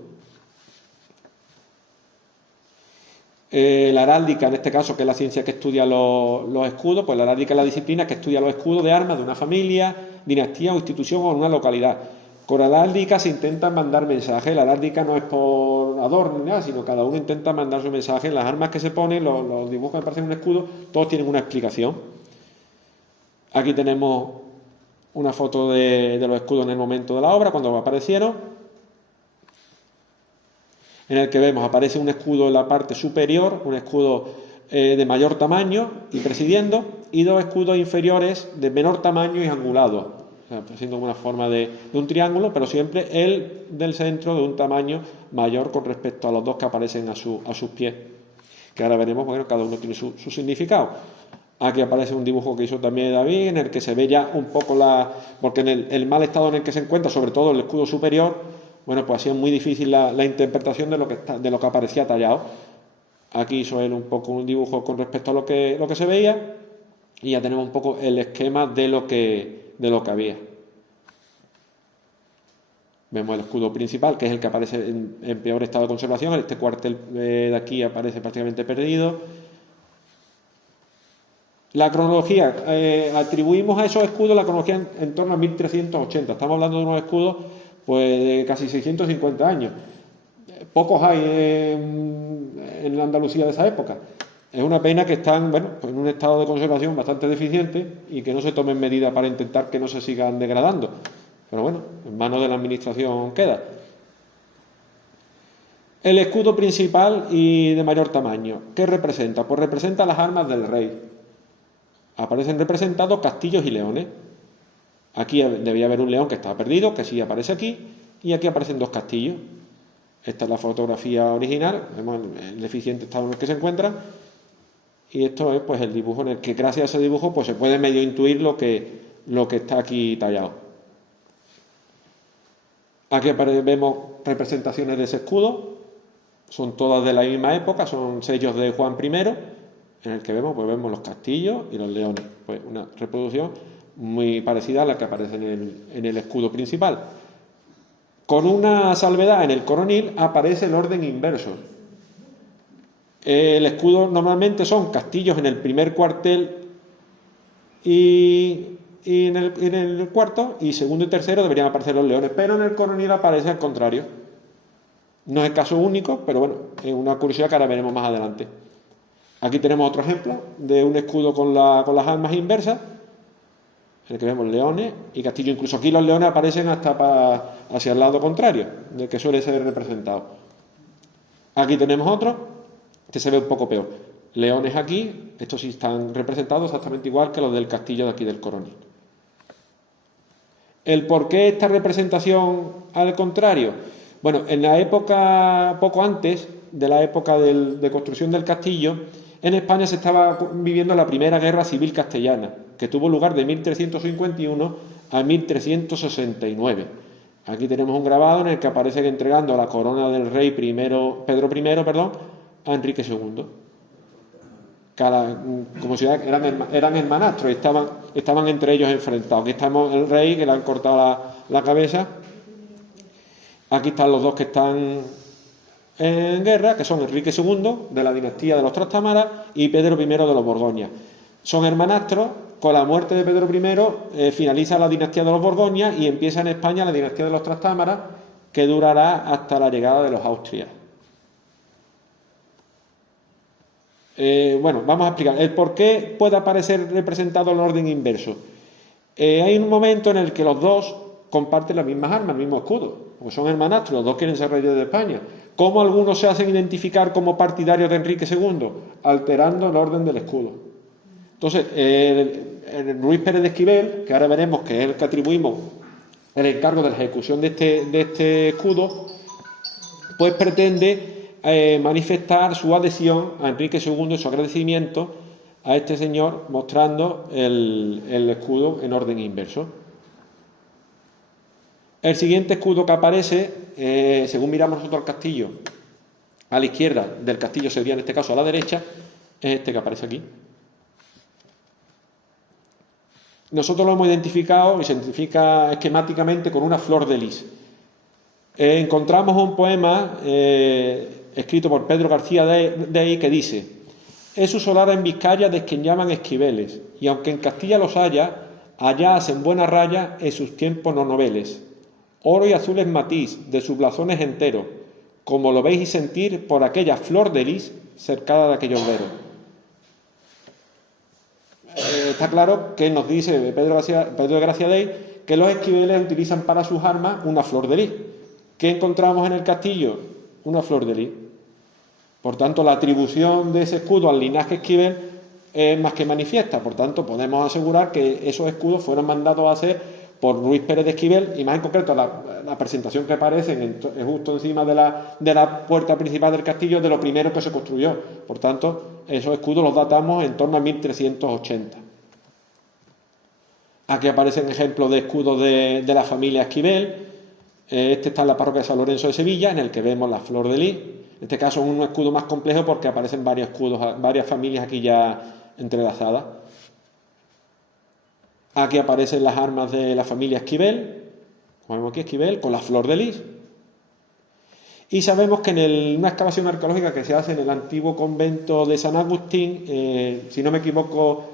La heráldica, en este caso, que es la ciencia que estudia los escudos, pues la heráldica es la disciplina que estudia los escudos de armas de una familia, dinastía o institución o una localidad. Con la heráldica se intentan mandar mensajes. La heráldica no es por adorno ni nada, sino cada uno intenta mandar su mensaje. Las armas que se ponen, los dibujos que parecen un escudo, todos tienen una explicación. Aquí tenemos una foto de los escudos en el momento de la obra, cuando aparecieron, en el que vemos, aparece un escudo en la parte superior, un escudo de mayor tamaño y presidiendo, y dos escudos inferiores de menor tamaño y angulados, o sea, siendo una forma de un triángulo, pero siempre el del centro de un tamaño mayor con respecto a los dos que aparecen a sus pies, que ahora veremos, bueno, cada uno tiene su significado. Aquí aparece un dibujo que hizo también David, en el que se ve ya un poco porque en el mal estado en el que se encuentra, sobre todo el escudo superior, bueno, pues ha sido muy difícil la interpretación de lo que aparecía tallado. Aquí hizo él un poco un dibujo con respecto a lo que se veía, y ya tenemos un poco el esquema de lo que había. Vemos el escudo principal, que es el que aparece en peor estado de conservación. Este cuartel de aquí aparece prácticamente perdido. La cronología, atribuimos a esos escudos la cronología en torno a 1380. Estamos hablando de unos escudos pues, de casi 650 años. Pocos hay en la Andalucía de esa época. Es una pena que están pues en un estado de conservación bastante deficiente y que no se tomen medidas para intentar que no se sigan degradando. Pero bueno, en manos de la administración queda. El escudo principal y de mayor tamaño, ¿qué representa? Pues representa las armas del rey. Aparecen representados castillos y leones. Aquí debía haber un león que estaba perdido, que sí aparece aquí, y aquí aparecen dos castillos. Esta es la fotografía original, vemos el deficiente estado en el que se encuentra, y esto es pues el dibujo en el que gracias a ese dibujo pues se puede medio intuir lo que está aquí tallado. Aquí vemos representaciones de ese escudo, son todas de la misma época, son sellos de Juan I, en el que vemos los castillos y los leones. Pues una reproducción muy parecida a la que aparece en el escudo principal. Con una salvedad, en el coronil aparece el orden inverso. El escudo normalmente son castillos en el primer cuartel y en el cuarto, y segundo y tercero deberían aparecer los leones, pero en el coronil aparece al contrario. No es caso único, pero bueno, es una curiosidad que ahora veremos más adelante. Aquí tenemos otro ejemplo de un escudo con las armas inversas, en el que vemos leones y castillos. Incluso aquí los leones aparecen hasta hacia el lado contrario, del que suele ser representado. Aquí tenemos otro, que se ve un poco peor. Leones aquí, estos sí están representados exactamente igual que los del castillo de aquí del coronil. ¿El por qué esta representación al contrario? Bueno, en la época, poco antes de la época de construcción del castillo, en España se estaba viviendo la primera guerra civil castellana, que tuvo lugar de 1351 a 1369. Aquí tenemos un grabado en el que aparece entregando la corona del rey Pedro I, a Enrique II. Como si eran hermanastros, estaban entre ellos enfrentados. Aquí estamos el rey, que le han cortado la cabeza. Aquí están los dos que están en guerra, que son Enrique II, de la dinastía de los Trastámara, y Pedro I de los Borgoña. Son hermanastros. Con la muerte de Pedro I finaliza la dinastía de los Borgoña y empieza en España la dinastía de los Trastámara, que durará hasta la llegada de los Austrias. Vamos a explicar el por qué puede aparecer representado en orden inverso. Hay un momento en el que los dos comparten las mismas armas, el mismo escudo, porque son hermanastros, los dos quieren ser reyes de España. ¿Cómo algunos se hacen identificar como partidarios de Enrique II? Alterando el orden del escudo. Entonces, el Ruiz Pérez de Esquivel, que ahora veremos que es el que atribuimos el encargo de la ejecución de este escudo, pues pretende manifestar su adhesión a Enrique II y su agradecimiento a este señor, mostrando el escudo en orden inverso. El siguiente escudo que aparece, según miramos nosotros al castillo, a la izquierda del castillo sería en este caso a la derecha, es este que aparece aquí. Nosotros lo hemos identificado y se identifica esquemáticamente con una flor de lis. Encontramos un poema escrito por Pedro García Dey que dice: es su solar en Vizcaya de quien llaman esquiveles, y aunque en Castilla los haya, allá hacen buena raya en sus tiempos no noveles. Oro y azul es matiz de sus blasones entero, como lo veis y sentir por aquella flor de lis cercada de aquellos veros. Está claro que nos dice Pedro de Gracia Dey que los esquiveles utilizan para sus armas una flor de lis. ¿Qué encontramos en el castillo? Una flor de lis. Por tanto, la atribución de ese escudo al linaje esquivel es más que manifiesta. Por tanto, podemos asegurar que esos escudos fueron mandados a hacer por Ruiz Pérez de Esquivel, y más en concreto la presentación que aparece justo encima de la puerta principal del castillo, de lo primero que se construyó. Por tanto, esos escudos los datamos en torno a 1380. Aquí aparecen ejemplos de escudos de la familia Esquivel. Este está en la parroquia de San Lorenzo de Sevilla, en el que vemos la flor de lis. En este caso es un escudo más complejo porque aparecen varios escudos, varias familias aquí ya entrelazadas. Aquí aparecen las armas de la familia Esquivel, como vemos aquí, Esquivel, con la flor de lis. Y sabemos que en una excavación arqueológica que se hace en el antiguo convento de San Agustín, si no me equivoco,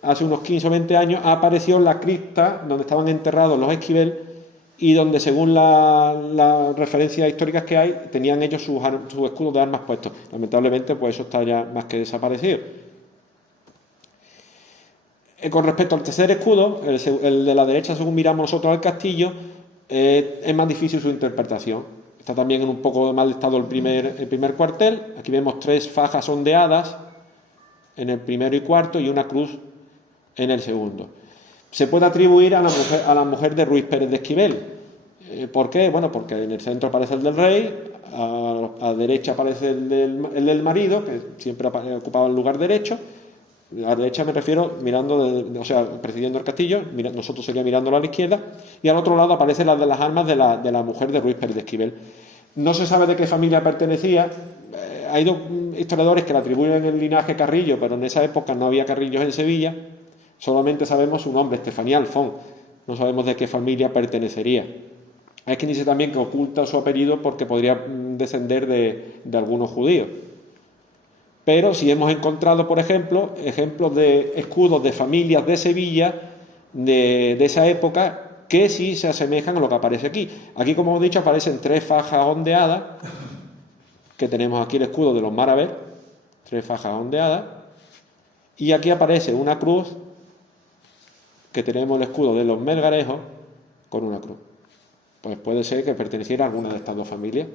hace unos 15 o 20 años, apareció la cripta donde estaban enterrados los Esquivel y donde, según las referencias históricas que hay, tenían ellos sus escudos de armas puestos. Lamentablemente, pues eso está ya más que desaparecido. Con respecto al tercer escudo, el de la derecha, según miramos nosotros al castillo, es más difícil su interpretación. Está también en un poco de mal estado el primer cuartel. Aquí vemos 3 fajas ondeadas en el primero y cuarto y una cruz en el segundo. Se puede atribuir a la mujer de Ruiz Pérez de Esquivel. ¿Por qué? Bueno, porque en el centro aparece el del rey, a la derecha aparece el del marido, que siempre ocupaba el lugar derecho. A la derecha me refiero mirando, presidiendo el castillo, nosotros sería mirándolo a la izquierda, y al otro lado aparece la de las armas de la mujer de Ruiz Pérez de Esquivel. No se sabe de qué familia pertenecía. Hay dos historiadores que la atribuyen el linaje Carrillo, pero en esa época no había Carrillos en Sevilla. Solamente sabemos su nombre, Estefanía Alfón. No sabemos de qué familia pertenecería. Hay quien dice también que oculta su apellido porque podría descender de algunos judíos. Pero si hemos encontrado, por ejemplo, ejemplos de escudos de familias de Sevilla de esa época que sí se asemejan a lo que aparece aquí. Aquí, como hemos dicho, aparecen 3 fajas ondeadas, que tenemos aquí el escudo de los Maraver, 3 fajas ondeadas, y aquí aparece una cruz, que tenemos el escudo de los Melgarejos con una cruz. Pues puede ser que perteneciera a alguna de estas dos familias.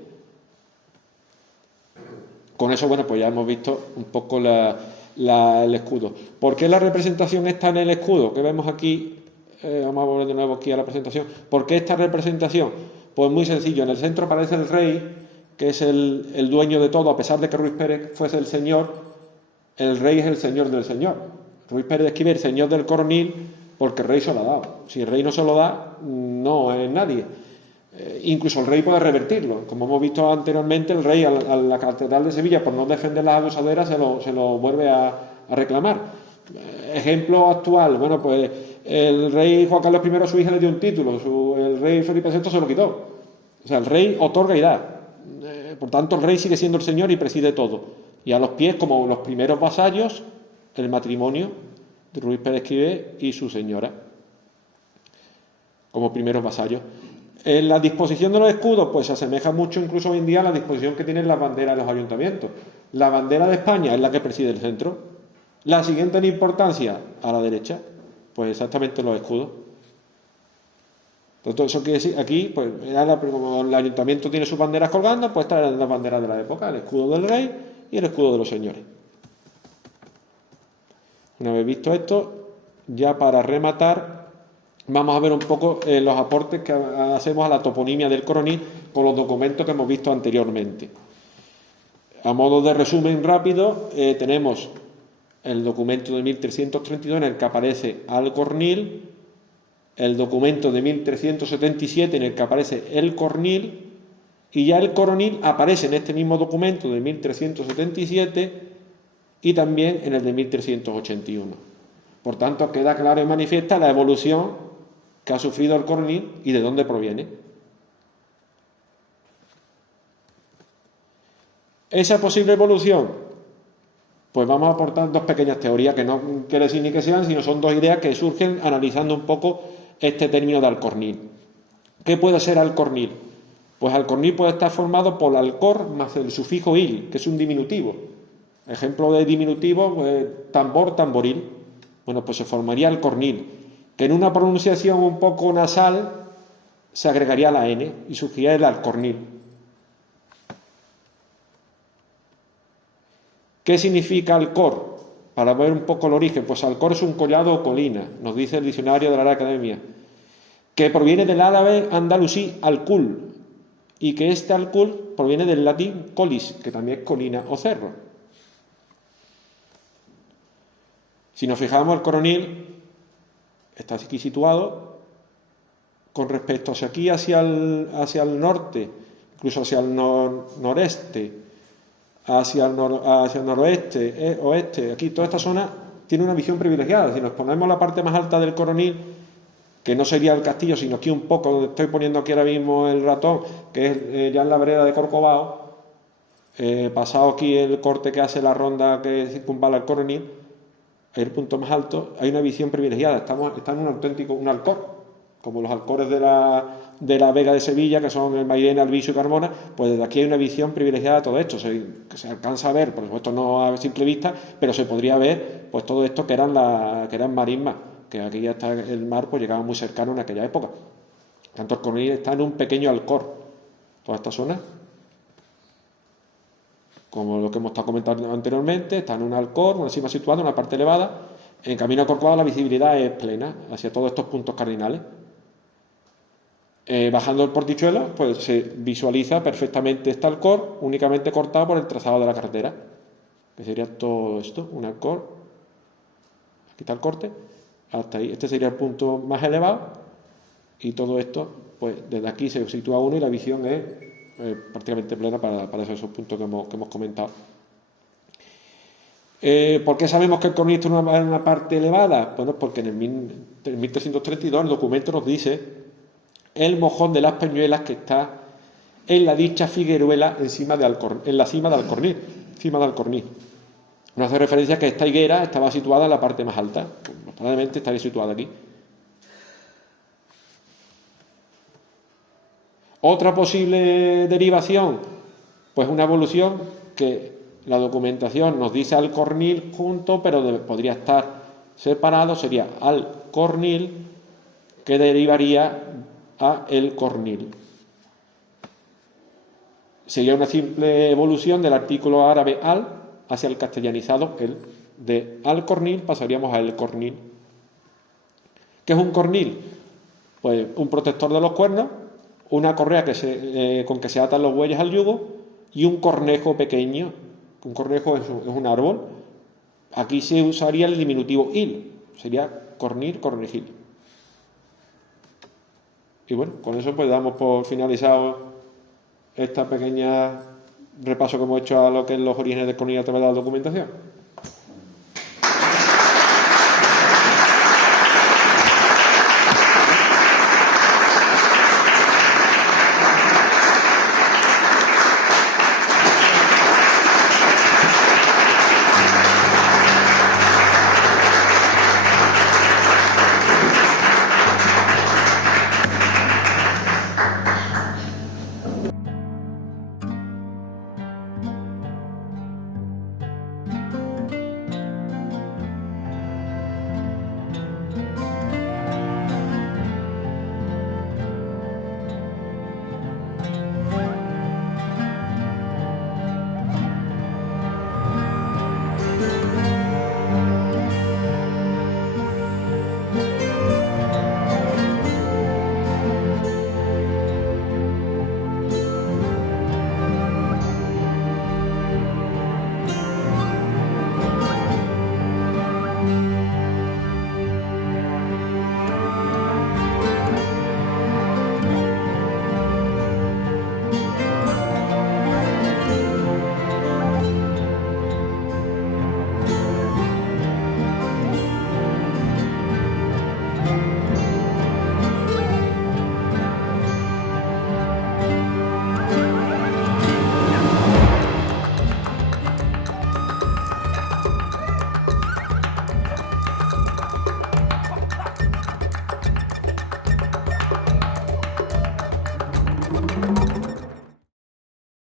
Con eso, bueno, pues ya hemos visto un poco el escudo. ¿Por qué la representación está en el escudo? Que vemos aquí, vamos a volver de nuevo aquí a la presentación. ¿Por qué esta representación? Pues muy sencillo, en el centro aparece el rey, que es el dueño de todo, a pesar de que Ruiz Pérez fuese el señor, el rey es el señor del señor. Ruiz Pérez de Esquivel, señor del Coronil, porque el rey se lo ha dado. Si el rey no se lo da, no es nadie. Incluso el rey puede revertirlo. Como hemos visto anteriormente, el rey a la Catedral de Sevilla, por no defender las abusaderas, se lo vuelve a reclamar. Ejemplo actual, bueno, pues el rey Juan Carlos I a su hija le dio un título, el rey Felipe VI se lo quitó. O sea, el rey otorga y da. Por tanto, el rey sigue siendo el señor y preside todo. Y a los pies, como los primeros vasallos, el matrimonio de Ruiz Pérez Esquivel y su señora, como primeros vasallos. En la disposición de los escudos, pues se asemeja mucho incluso hoy en día a la disposición que tienen las banderas de los ayuntamientos. La bandera de España es la que preside el centro. La siguiente en importancia, a la derecha, pues exactamente los escudos. Entonces, eso quiere decir, aquí, pues como el ayuntamiento tiene sus banderas colgando, pues están las banderas de la época, el escudo del rey y el escudo de los señores. Una vez visto esto, ya para rematar, vamos a ver un poco los aportes que hacemos a la toponimia del Coronil con los documentos que hemos visto anteriormente. A modo de resumen rápido, tenemos el documento de 1332 en el que aparece Alcornil, el documento de 1377 en el que aparece el Cornil, y ya el Coronil aparece en este mismo documento de 1377 y también en el de 1381. Por tanto, queda claro y manifiesta la evolución que ha sufrido el Coronil y de dónde proviene. Esa posible evolución, pues vamos a aportar dos pequeñas teorías que no quiere decir ni que sean, sino son dos ideas que surgen analizando un poco este término de Alcornil. ¿Qué puede ser Alcornil? Pues Alcornil puede estar formado por alcor más el sufijo il, que es un diminutivo. Ejemplo de diminutivo, pues, tambor, tamboril. Bueno, pues se formaría Alcornil, que en una pronunciación un poco nasal se agregaría la N y surgiría el Alcornil. ¿Qué significa alcor? Para ver un poco el origen, pues alcor es un collado o colina, nos dice el diccionario de la Real Academia, que proviene del árabe andalusí alcul, y que este alcul proviene del latín colis, que también es colina o cerro. Si nos fijamos, el Coronil está aquí situado con respecto hacia aquí, hacia el norte, incluso hacia el noreste, hacia el noroeste, oeste. Aquí toda esta zona tiene una visión privilegiada. Si nos ponemos la parte más alta del Coronil, que no sería el castillo, sino aquí un poco, donde estoy poniendo aquí ahora mismo el ratón, que es ya en la vereda de Corcovado, pasado aquí el corte que hace la ronda que circunvala el Coronil, el punto más alto, hay una visión privilegiada, está en un auténtico, un alcor, como los alcores de la Vega de Sevilla, que son el Mairena, Albisu y Carmona, pues desde aquí hay una visión privilegiada de todo esto, que se alcanza a ver, por supuesto no a simple vista, pero se podría ver pues todo esto que eran marismas, que aquí ya está el mar, pues llegaba muy cercano en aquella época. Tanto el Coronil está en un pequeño alcor, toda esta zona, como lo que hemos estado comentando anteriormente, está en un alcor, una cima situada, una parte elevada. En camino a Corcovado la visibilidad es plena hacia todos estos puntos cardinales. Bajando el portichuelo, pues se visualiza perfectamente este alcor, únicamente cortado por el trazado de la carretera, que sería todo esto, un alcor. Aquí está el corte, hasta ahí. Este sería el punto más elevado, y todo esto, pues desde aquí se sitúa uno y la visión es prácticamente plena para esos puntos que hemos comentado. ¿Por qué sabemos que el Coronil está en una parte elevada? Bueno, porque en el 1332 el documento nos dice el mojón de las Peñuelas que está en la dicha figueruela en la cima del Alcornil. Nos hace referencia a que esta higuera estaba situada en la parte más alta, pues, probablemente estaría situada aquí. Otra posible derivación, pues una evolución que la documentación nos dice Alcornil junto, pero podría estar separado, sería Alcornil, que derivaría a el Cornil. Sería una simple evolución del artículo árabe al hacia el castellanizado el. De Alcornil pasaríamos a el Cornil. ¿Qué es un cornil? Pues un protector de los cuernos, una correa con que se atan los bueyes al yugo y un cornejo pequeño. Un cornejo es un árbol. Aquí se usaría el diminutivo il, sería cornil, cornejil. Y bueno, con eso pues damos por finalizado esta pequeña repaso que hemos hecho a lo que es los orígenes del Coronil a través de la documentación.